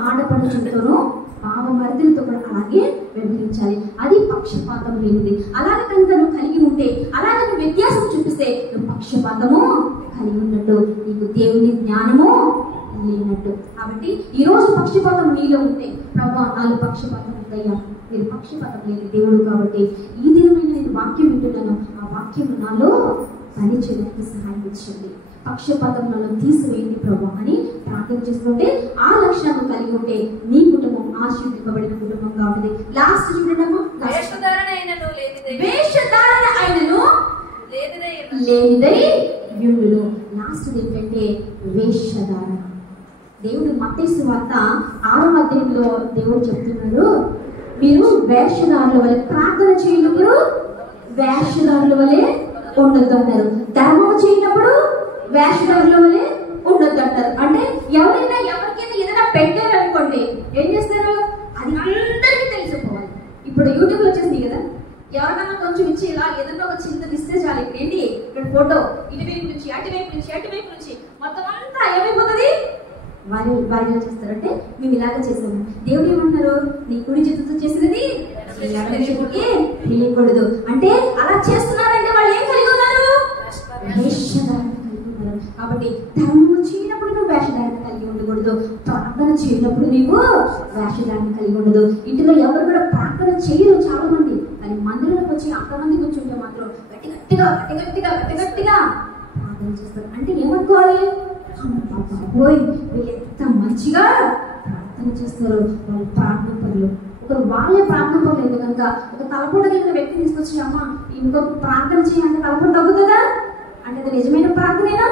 ఆడపడుచులతోనూ బావ మరిదిలతో కూడా అలాగే వ్యవహరించాలి. అది పక్షపాతం లేనిది. అలాగే కనుక నువ్వు కలిగి ఉంటే, అలాగే నువ్వు వ్యత్యాసం చూపిస్తే నువ్వు పక్షపాతము కలిగి ఉన్నట్టు. నీకు దేవుని జ్ఞానము లేనట్టు. కాబట్టి ఈ రోజు పక్షపాతం నీలో ఉంటే, ప్రభా నాలో పక్షపాతం ఉందయ్యా, మీరు పక్షపాతం లేని దేవుడు కాబట్టి ఈ దినమైన నేను వాక్యం వింటున్నాను, ఆ వాక్యం నాలో పని చేయడానికి సహాయం ఇచ్చండి, పక్షపాతం నాలో తీసివేయండి ప్రభా అని ప్రార్థన చేస్తుంటే ఆ లక్షణాలు కలిగి ఉంటే నీ కుటుంబం ఆశీర్వదింపబడిన కుటుంబంగా ఉంటుంది. లాస్ట్ చూడమ్మా, వేషధారణ అయినను లేనిదై యుండును. లాస్ట్ ఏంటంటే వేషధారణ. దేవుడు మత్తయి సువార్త 6వ అధ్యాయంలో దేవుడు చెప్తున్నాడు, మీరు వేషధారుల వలె ప్రార్థన చేయనప్పుడు వేషధారుల వలె ఉండొద్దు అంటారు, ధర్మం చేయనప్పుడు వేషధారుల వలె ఉండొద్దు అంటారు. అంటే ఎవరైనా ఎవరికైనా ఏదైనా పెట్టారు అనుకోండి, ఏం చేస్తారు, అది అందరికీ తెలిసిపోవాలి. ఇప్పుడు యూట్యూబ్ లో వచ్చేసింది కదా, ఎవరికైనా కొంచెం ఇచ్చి ఇలా ఏదైనా ఒక చిన్న ఇస్తే చాలు, ఇక్కడ ఏంటి ఇక్కడ ఫోటో ఇటువైపు నుంచి అటువైపు నుంచి మొత్తం అంతా ఏమైపోతుంది, వైరల్ చేస్తారంటే మేము ఇలాగ చేసాము. దేవుడు ఏమంటున్నారు, నీ కుడి చేతితో చేసినది తెలియకూడదు అంటే అలా చేస్తున్నారంటే వాళ్ళు ఏం కలిగి ఉన్నారు, వేషధారణ కలిగి ఉన్నారు. కాబట్టి ధర్మం చేయనప్పుడు నువ్వు వేషధారణ కలిగి ఉండకూడదు, ప్రార్థన చేయనప్పుడు నీవు వేషధారణ కలిగి ఉండదు. ఇంటిలో ఎవరు కూడా ప్రార్థన చేయరు చాలా మంది, కానీ మందిరంలోకి వచ్చి అంతమంది కూర్చుంటే మాత్రం గట్టిగా ప్రార్థన చేస్తారు. అంటే ఏమనుకోవాలి, బాబోయ్ వీళ్ళు ఎంత మంచిగా ప్రార్థన చేస్తారు, వాళ్ళు ప్రార్థన పనులు. ఒకరు వాళ్ళే ప్రార్థన పనులు అయితే కనుక ఒక తలపూట కలిగిన వ్యక్తిని తీసుకొచ్చి అమ్మ ఇంకొక ప్రార్థన చేయాలంటే తలపూట తగ్గుతుందా అంటే అది నిజమైన ప్రార్థనేనా?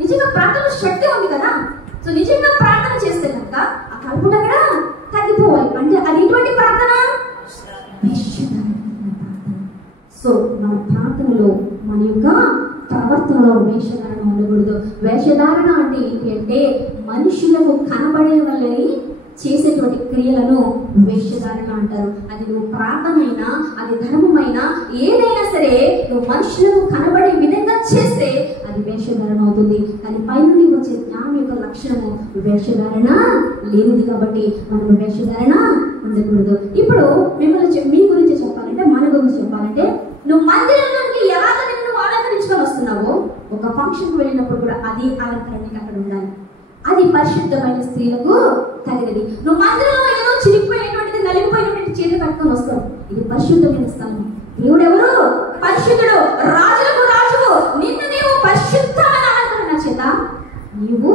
నిజంగా ప్రార్థన శక్తి ఉంది కదా, సో నిజంగా ప్రార్థన చేస్తే కనుక ఆ తలపూట కూడా తగ్గిపోవాలి. అంటే అది ఎటువంటి ప్రార్థన, సో మన ప్రార్థనలో మన యొక్క ప్రవర్తనలో వేషధారణ ఉండకూడదు. వేషధారణ అంటే ఏంటి అంటే మనుషులకు కనబడే వాళ్ళని చేసేటువంటి క్రియలను వేషధారణ అంటారు. అది నువ్వు ప్రార్థన అయినా అది ధర్మమైనా ఏదైనా సరే నువ్వు మనుషులకు కనబడే విధంగా చేస్తే అది వేషధారణ అవుతుంది. కానీ పైనుండి వచ్చే జ్ఞానం యొక్క లక్షణము వేషధారణ లేనిది కాబట్టి మనం వేషధారణ ఉండకూడదు. ఇప్పుడు మిమ్మల్ని మీ గురించి చెప్పాలంటే, మన గురించి చెప్పాలంటే, నువ్వు మందిరంలోకి ఎలాగ నువ్వు అలంకరించుకొని వస్తున్నావో ఒక ఫంక్షన్కి వెళ్ళినప్పుడు కూడా అది అలంకరణ అక్కడ ఉండాలి. అది పరిశుద్ధమైన స్త్రీలకు తగినది. నువ్వు మందిరంలో ఏదో చిరిగిపోయినటువంటిది నలిగిపోయినటువంటి చీర కట్టుకొని వస్తావు, ఇది పరిశుద్ధమైన స్థలం. దేవుడు ఎవరు? పరిశుద్ధుడు, రాజులకు రాజువు. నిన్ను నీవు పరిశుద్ధమైన అలంకరణ చేత నీవు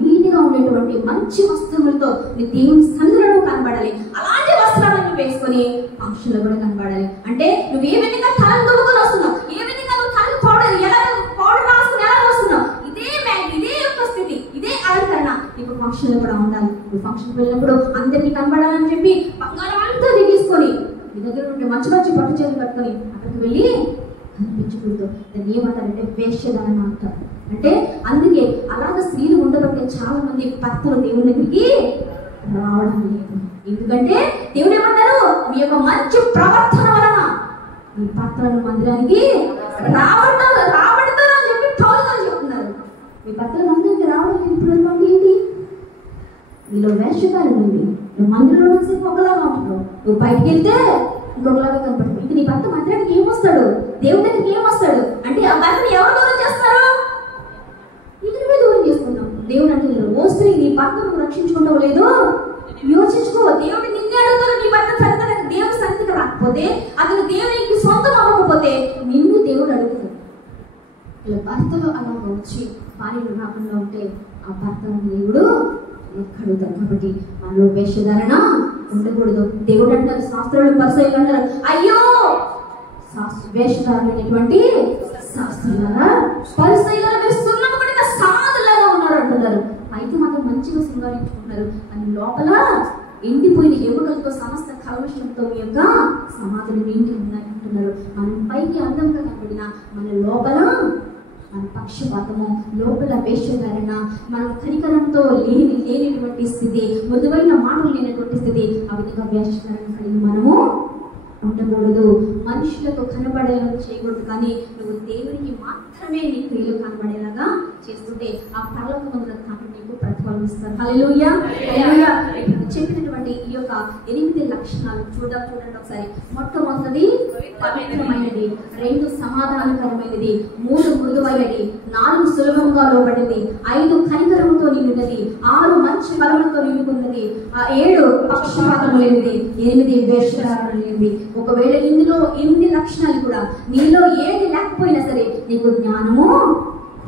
నీటిగా ఉండేటువంటి మంచి వస్త్రములతో నీ దేవుని సన్నిధిలో కనబడాలి. అలాంటి వస్త్రాలను వేసుకొని ఫంక్షన్లో కూడా కనబడాలి. అంటే నువ్వు ఏ విధంగా తలను దువ్వుకొని వస్తున్నావు, ఏ విధంగా నువ్వు తలకు పౌడర్ రాసుకుని ఎలా వస్తున్నావు, ఇదే యొక్క స్థితి, ఇదే అలంకరణ నీకు ఫంక్షన్లో కూడా ఉండాలి. నువ్వు ఫంక్షన్కి వెళ్ళినప్పుడు అందరికీ కనబడాలని చెప్పి బంగారం అంతా దిగేసుకొని నీ దగ్గర ఉంటే మంచి పట్టు చేతులు కట్టుకొని అక్కడికి వెళ్ళి కనిపించకూడదు. దాన్ని ఏమంటారంటే వేషధారణ అంటారు. అంటే అందుకే అలాగ స్త్రీలు ఉండబట్టే చాలా మంది భర్తలు దేవుని దగ్గరికి రావడం లేదు. ఎందుకంటే దేవుడు ఏమంటారు, మీ యొక్క మంచి ప్రవర్తన వలన మీ భర్తలను మందిరానికి రాబడతారు అని చెప్పి పౌలు గారు చెప్తున్నారు. మీ భర్తల మందిరానికి రావడం లేదు. ఇప్పుడు ఏంటి, మీలో వేషధారణ ఉంది. నువ్వు మందిరంలో సేపు ఒకలాగా ఉంటున్నావు, నువ్వు బయటికి వెళ్తే ఇంకొకలాగా కనపడుతుంది. ఇది నీ భర్త మందిరానికి ఏమొస్తాడు, దేవుడి దగ్గరికి ఏమొస్తాడు అంటే ఆ భర్తని ఎవరు దూరం చేస్తారు, ఇతనిపై దూరం చేసుకుంటాం. దేవుడు అంటే ఓ స్త్రీ నీ భర్తను రక్షించుకుంటావు లేదో యోచించుకో. దేవుడు నిన్నే అడుగుతారు, నీ భర్త సరిగ్గా దేవుడి సన్నిధికి రాకపోతే, అతను దేవునికి సొంతం అవ్వకపోతే నిన్ను దేవుడు అడుగుతాడు. ఇలా భర్తలు అలా వచ్చి భార్యలు రాకుండా ఉంటే ఆ భర్తను దేవుడు అడుగుతారు. కాబట్టి మనలో వేషధారణ ఉండకూడదు. దేవుడు అంటారు, శాస్త్రులు పరిసయ్యులు అంటారు, అయ్యో వేషధారులైనటువంటి శాస్త్రులారా పరిసయ్యులారా మీరు సున్నపడిన సమాధులాగా ఉన్నారు అంటున్నారు. అయితే మాత్రం మంచిగా శృంగారించుకుంటున్నారు, అని లోపల ఎండిపోయిన ఎముకలతో సమస్త కల్మషంతో మీ యొక్క సమాధులు నిండి ఉన్నాయంటున్నారు. మనం పైకి అందంగా కనబడిన మన లోపల మన పక్షపాతము, లోపల వేషధారణ, మనం కనికరంతో లేనిటువంటి స్థితి, మృదువైన మాటలు లేనటువంటి స్థితి, ఆ విధంగా వేషధారణ కలిగి మనము ఉండకూడదు. మనుషులకు కనబడేలా చేయకూడదు, కానీ నువ్వు దేవునికి మాత్రమే నీ క్రియలు కనబడేలాగా చేస్తుంటే ఆ పరలోకమందున తండ్రి నీకు ప్రతిఫలం ఇస్తారు. హల్లెలూయా. చెప్పినటువంటి ఈ యొక్క 8 లక్షణాలు చూడండి ఒకసారి. మొట్టమొదటిది పవిత్రమైనది, 2 సమాధానకరమైనది, 3 మృదువైనది, 4 సులభంగా లోబడింది, 5 కనికరముతో నిన్ను నిండుకున్నది, 6 మంచి ఫలములతో నిండుకున్నది, 7 పక్షపాతం లేనిది, 8 వేషధారణ లేనిది. ఒకవేళ ఇందులో 8 లక్షణాలు కూడా నీలో ఏది లేకపోయినా సరే నీకు జ్ఞానము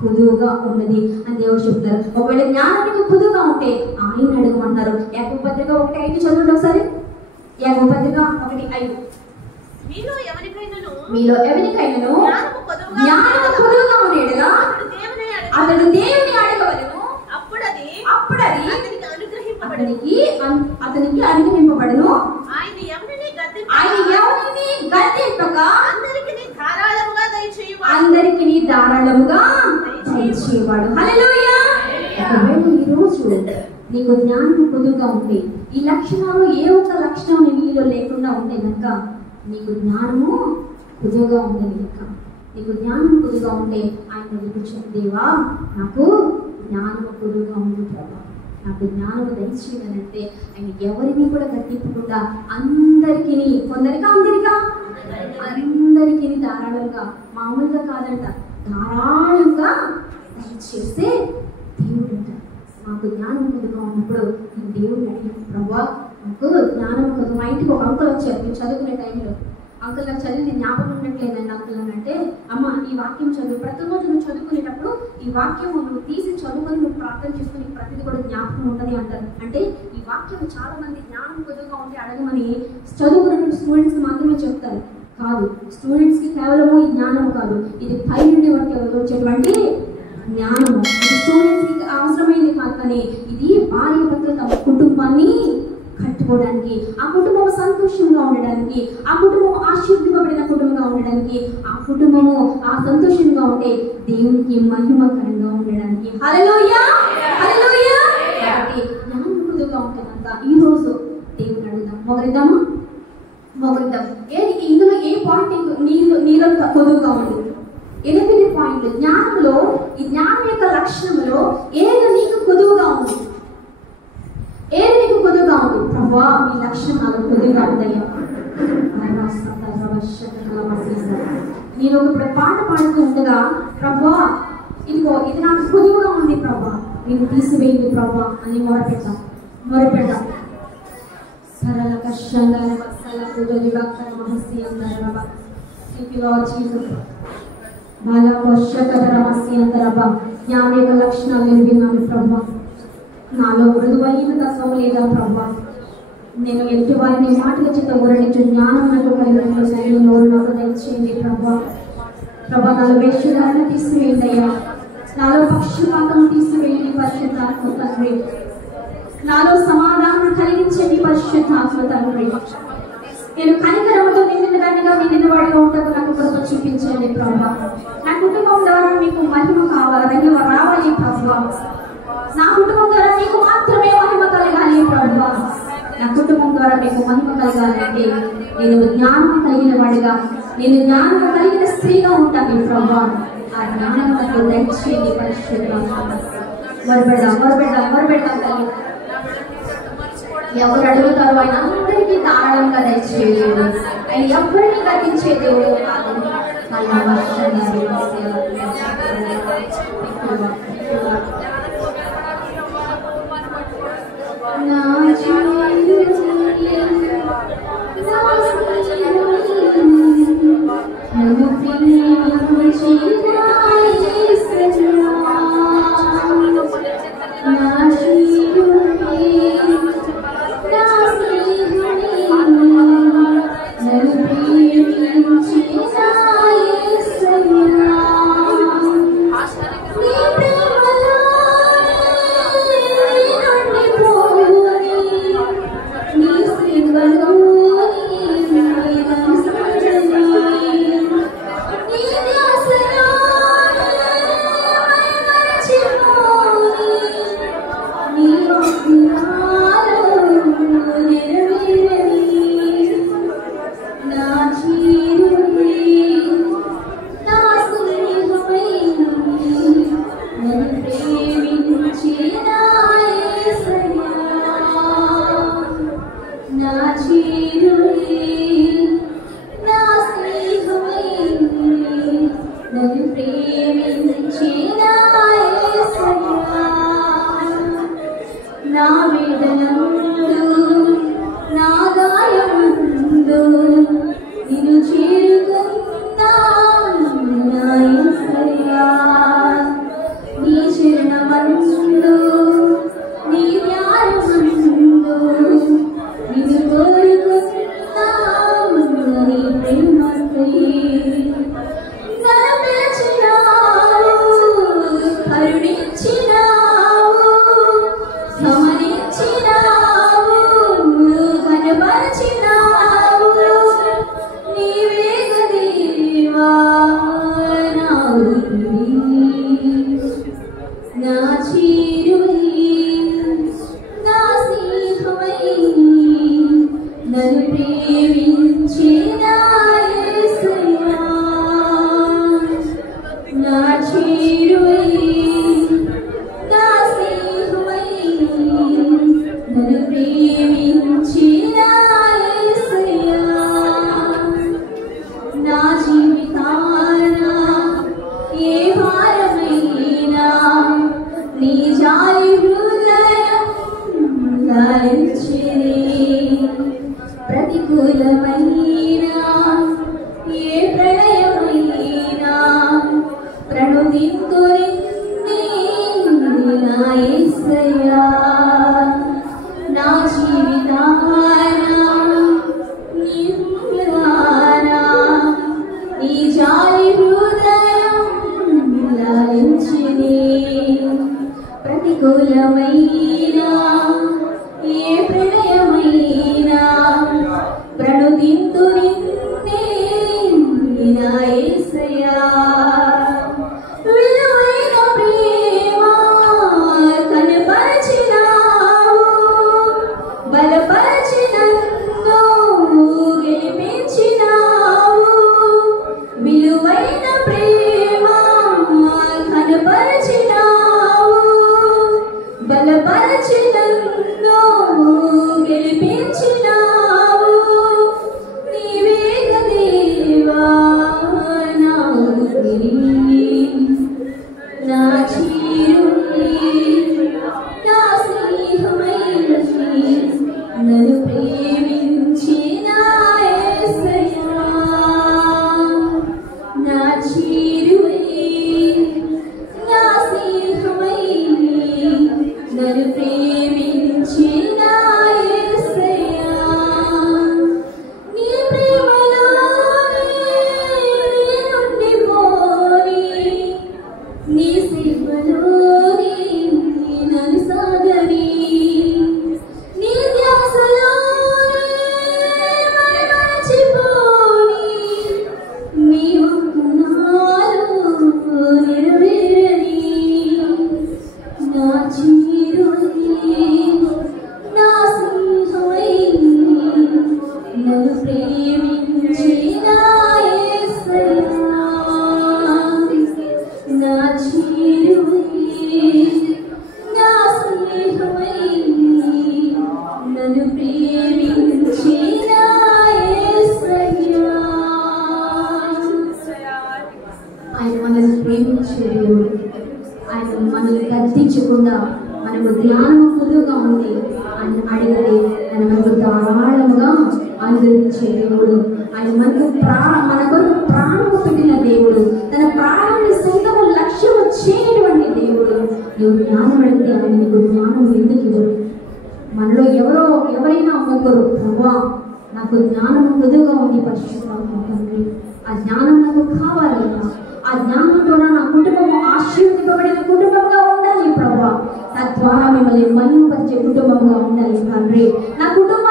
కుదువుగా ఉన్నది అని దేవుడు చెప్తారు. ఒకవేళ జ్ఞానం నీకు కుదువుగా ఉంటే ఆయన అడగమంటారు. యాకోబు పత్రిక 1:5 చదవండి ఒకసారి. యాకోబు పత్రిక 1:5. మీలో ఎవరికైనాను జ్ఞానము కుదువుగా ఉండేలా అతడు దేవుని అడగవలెను, అప్పుడది అతనికి అనుగ్రహింపబడును. ఆయన ఎవరిని గద్దింపక అందరికి ధారాళముగా దయచేవాడు. హల్లెలూయా. ఒకవేళ ఈ రోజు నీకు జ్ఞానం కుదువుగా ఉంటే, ఈ లక్షణాలు ఏ ఒక్క లక్షణం నీలో లేకుండా ఉంటే కనుక నీకు జ్ఞానము కుదువుగా ఉండేది కనుక నీకు జ్ఞానం కుదువుగా ఉంటే ఆయన కూర్చొని, దేవా నాకు జ్ఞానము కుదువుగా ఉంది ప్రభా, నాకు జ్ఞానము దయచేయాలంటే ఆయన ఎవరిని కూడా గట్టింపకుండా అందరికీ, అందరికీ ధారాళంగా, మామూలుగా కాదంట, ధారాళంగా దయచేస్తే దేవుడు అంట. మాకు జ్ఞానం కుదుగా ఉన్నప్పుడు నేను దేవుడిని అడిగాను, ప్రభా నాకు జ్ఞానం కుదు. మా ఇంటికి ఒక అంకుల్ వచ్చారు నేను చదువుకునే టైంలో. అంకుల్ నాకు చదివింది జ్ఞాపకం ఉన్నట్లేదండి అంకుల్ అని అంటే, అమ్మ ఈ వాక్యం చదువు, ప్రతిరోజు నువ్వు చదువుకునేటప్పుడు ఈ వాక్యం నువ్వు తీసి చదువుకొని నువ్వు ప్రార్థన చేసుకుని ప్రతిదీ కూడా జ్ఞాపకం ఉంటుంది అంటారు. అంటే ఈ వాక్యం చాలా మంది జ్ఞానం కుదుగా ఉంటే అడగమని చదువుకున్న స్టూడెంట్స్ మాత్రమే చెప్తారు. కాదు, స్టూడెంట్స్ కి కేవలము ఈ జ్ఞానం కాదు, ఇది పై నుండి వచ్చేటువంటి జ్ఞానము. ఇది స్టూడెంట్స్ కి అవసరమైంది కాదు, కానీ ఇది భార్య భర్తలు తమ కుటుంబాన్ని కట్టుకోవడానికి, ఆ కుటుంబం సంతోషంగా ఉండడానికి, ఆ కుటుంబం ఆశీర్వదింపబడిన కుటుంబంగా ఉండడానికి, ఆ కుటుంబము ఆ సంతోషంగా ఉంటే దేవునికి మహిమకరంగా ఉండడానికి. హల్లెలూయా, హల్లెలూయా. కాబట్టి జ్ఞానం కుదుగా ఉంటుందంత ఈ రోజు దేవుని అడుగుదాం. మొగరిద్దామా? మొగరిద్దాం. ఇందులో ఏ పాయింట్ నీలో కుదుగా ఉంది? 8 పాయింట్లు. జ్ఞానంలో, ఈ జ్ఞానం యొక్క లక్షణంలో ఏది నీకు కుదువుగా ఉంది? ఏది నీకు కుదువుగా ఉంది? ప్రభా ఈ లక్షణం నాకు కుదువుగా ఉందయ్యా. నేను ఇప్పుడు పాట పాడుతూ ఉండగా, ప్రభా ఇదిగో ఇది నాకు కుదువుగా ఉంది ప్రభా, నేను తీసివేయండి ప్రభా అని మొరపెడతాం. సరళ కష్టంగా జ్ఞానం యొక్క లక్షణాలు నేను విన్నాను ప్రభా. నాలో మృదువైన తత్వం లేదా ప్రభా, నేను ఎదుటి వారిని మాటల చేత ఊరడించు జ్ఞానం నాకు కలిగినట్లు శరీరంలో నాకు దయచేయండి ప్రభా. నాలో వేషధారణ తీసివేయండి అయ్యా, నాలో పక్షపాతం తీసివేయండి పరిశుద్ధాత్మ తండ్రి, నాలో సమాధానం కలిగించండి పరిశుద్ధాత్మ తండ్రి. నేను కనికరముతో నిండిన దానిగా నిండిన వాడిగా ఉంటాను, నాకు కృప చూపించండి ప్రభా. నా కుటుంబం ద్వారా మీకు మహిమ రావాలి ప్రభా. నా కుటుంబం ద్వారా మీకు మాత్రమే మహిమ కలగాలి ప్రభా. నా కుటుంబం ద్వారా మీకు మహిమ కలగాలంటే నేను జ్ఞానం కలిగిన వాడిగా, నేను జ్ఞానం కలిగిన స్త్రీగా ఉంటాను ప్రభా. ఆ జ్ఞానం నాకు దయచేయండి పరిశుద్ధాత్మ. మొరపెడదాం తల్లి. ఎవరు అడుగుతారో ఆయన అందరికీ ధారాళంగా దయచేయలేదు. ఆయన ఎవరిని గతించే దేవుడు కాదు. Hallelujah. జాలి హృదయం లాలించిని ప్రతికూలమైన ఏ ప్రళయమైనా ప్రణుతింతుని నా యేసయ్యా నా జీవితాన నీ జాలి హృదయం లాలించిని ప్రతికూలమైన ఏ ప్రళయమైనా ప్రణుతింతు నిన్నే నా యేసయ్యా విలువైన ప్రేమ కనపరచినావు బలపరచి నన్ను గెలిపించినావు విలువైన ప్రేమ కనపరచినావు బలపరచి నన్ను గెలిపించినావు నీవే దేవా నా ఊపిరి నా చీరుని నా స్నేహమైనది నన్ను ప్రేమించిన యేసయ్యా నా చీరుని నా స్నేహమై నన్ను ప్రేమించిన యేసయ్యా నీ ప్రేమలోనే ఉండిపోని నీ సేవలోనే నన్ను సాగని నీ ధ్యాసలోనే మరచిపోని నీ వాక్కునాలు నెరవేరని నా చీరుని నా సింహమై నన్ను ప్రేమించిన యేసయ్యా నా చీరుని నా స్నేహమై నన్ను ప్రేమించిన యేసయ్యా ఆయన మనల్ని ప్రేమించే దేవుడు ఆయన మనల్ని గద్దించకుండా మనకు జ్ఞానం కుదురుగా ఉంది అని అడిగితే ఆయన మనకు ధారాళముగా అనుగ్రహించే దేవుడు ఆయన మనకు మన కొరకు ప్రాణము పెట్టిన దేవుడు తన ప్రాణాన్ని సొంతము లక్ష్యము చేయటువంటి దేవుడు నువ్వు జ్ఞానం అడిగితే ఆయన నీకు జ్ఞానం ఎందుకు ఇవ్వడు మనలో ఎవరైనా ఒకరు ప్రభా నాకు జ్ఞానం కుదురుగా ఉంది పరిశుద్ధాత్మ తండ్రి ఆ జ్ఞానం నాకు కావాలన్నా ఆ జ్ఞానం ద్వారా నా కుటుంబము ఆశీర్వదింపబడిన కుటుంబంగా ఉండాలి ప్రభా తద్వారా మిమ్మల్ని మహింపరిచే కుటుంబంగా ఉండాలి తండ్రి నా కుటుంబం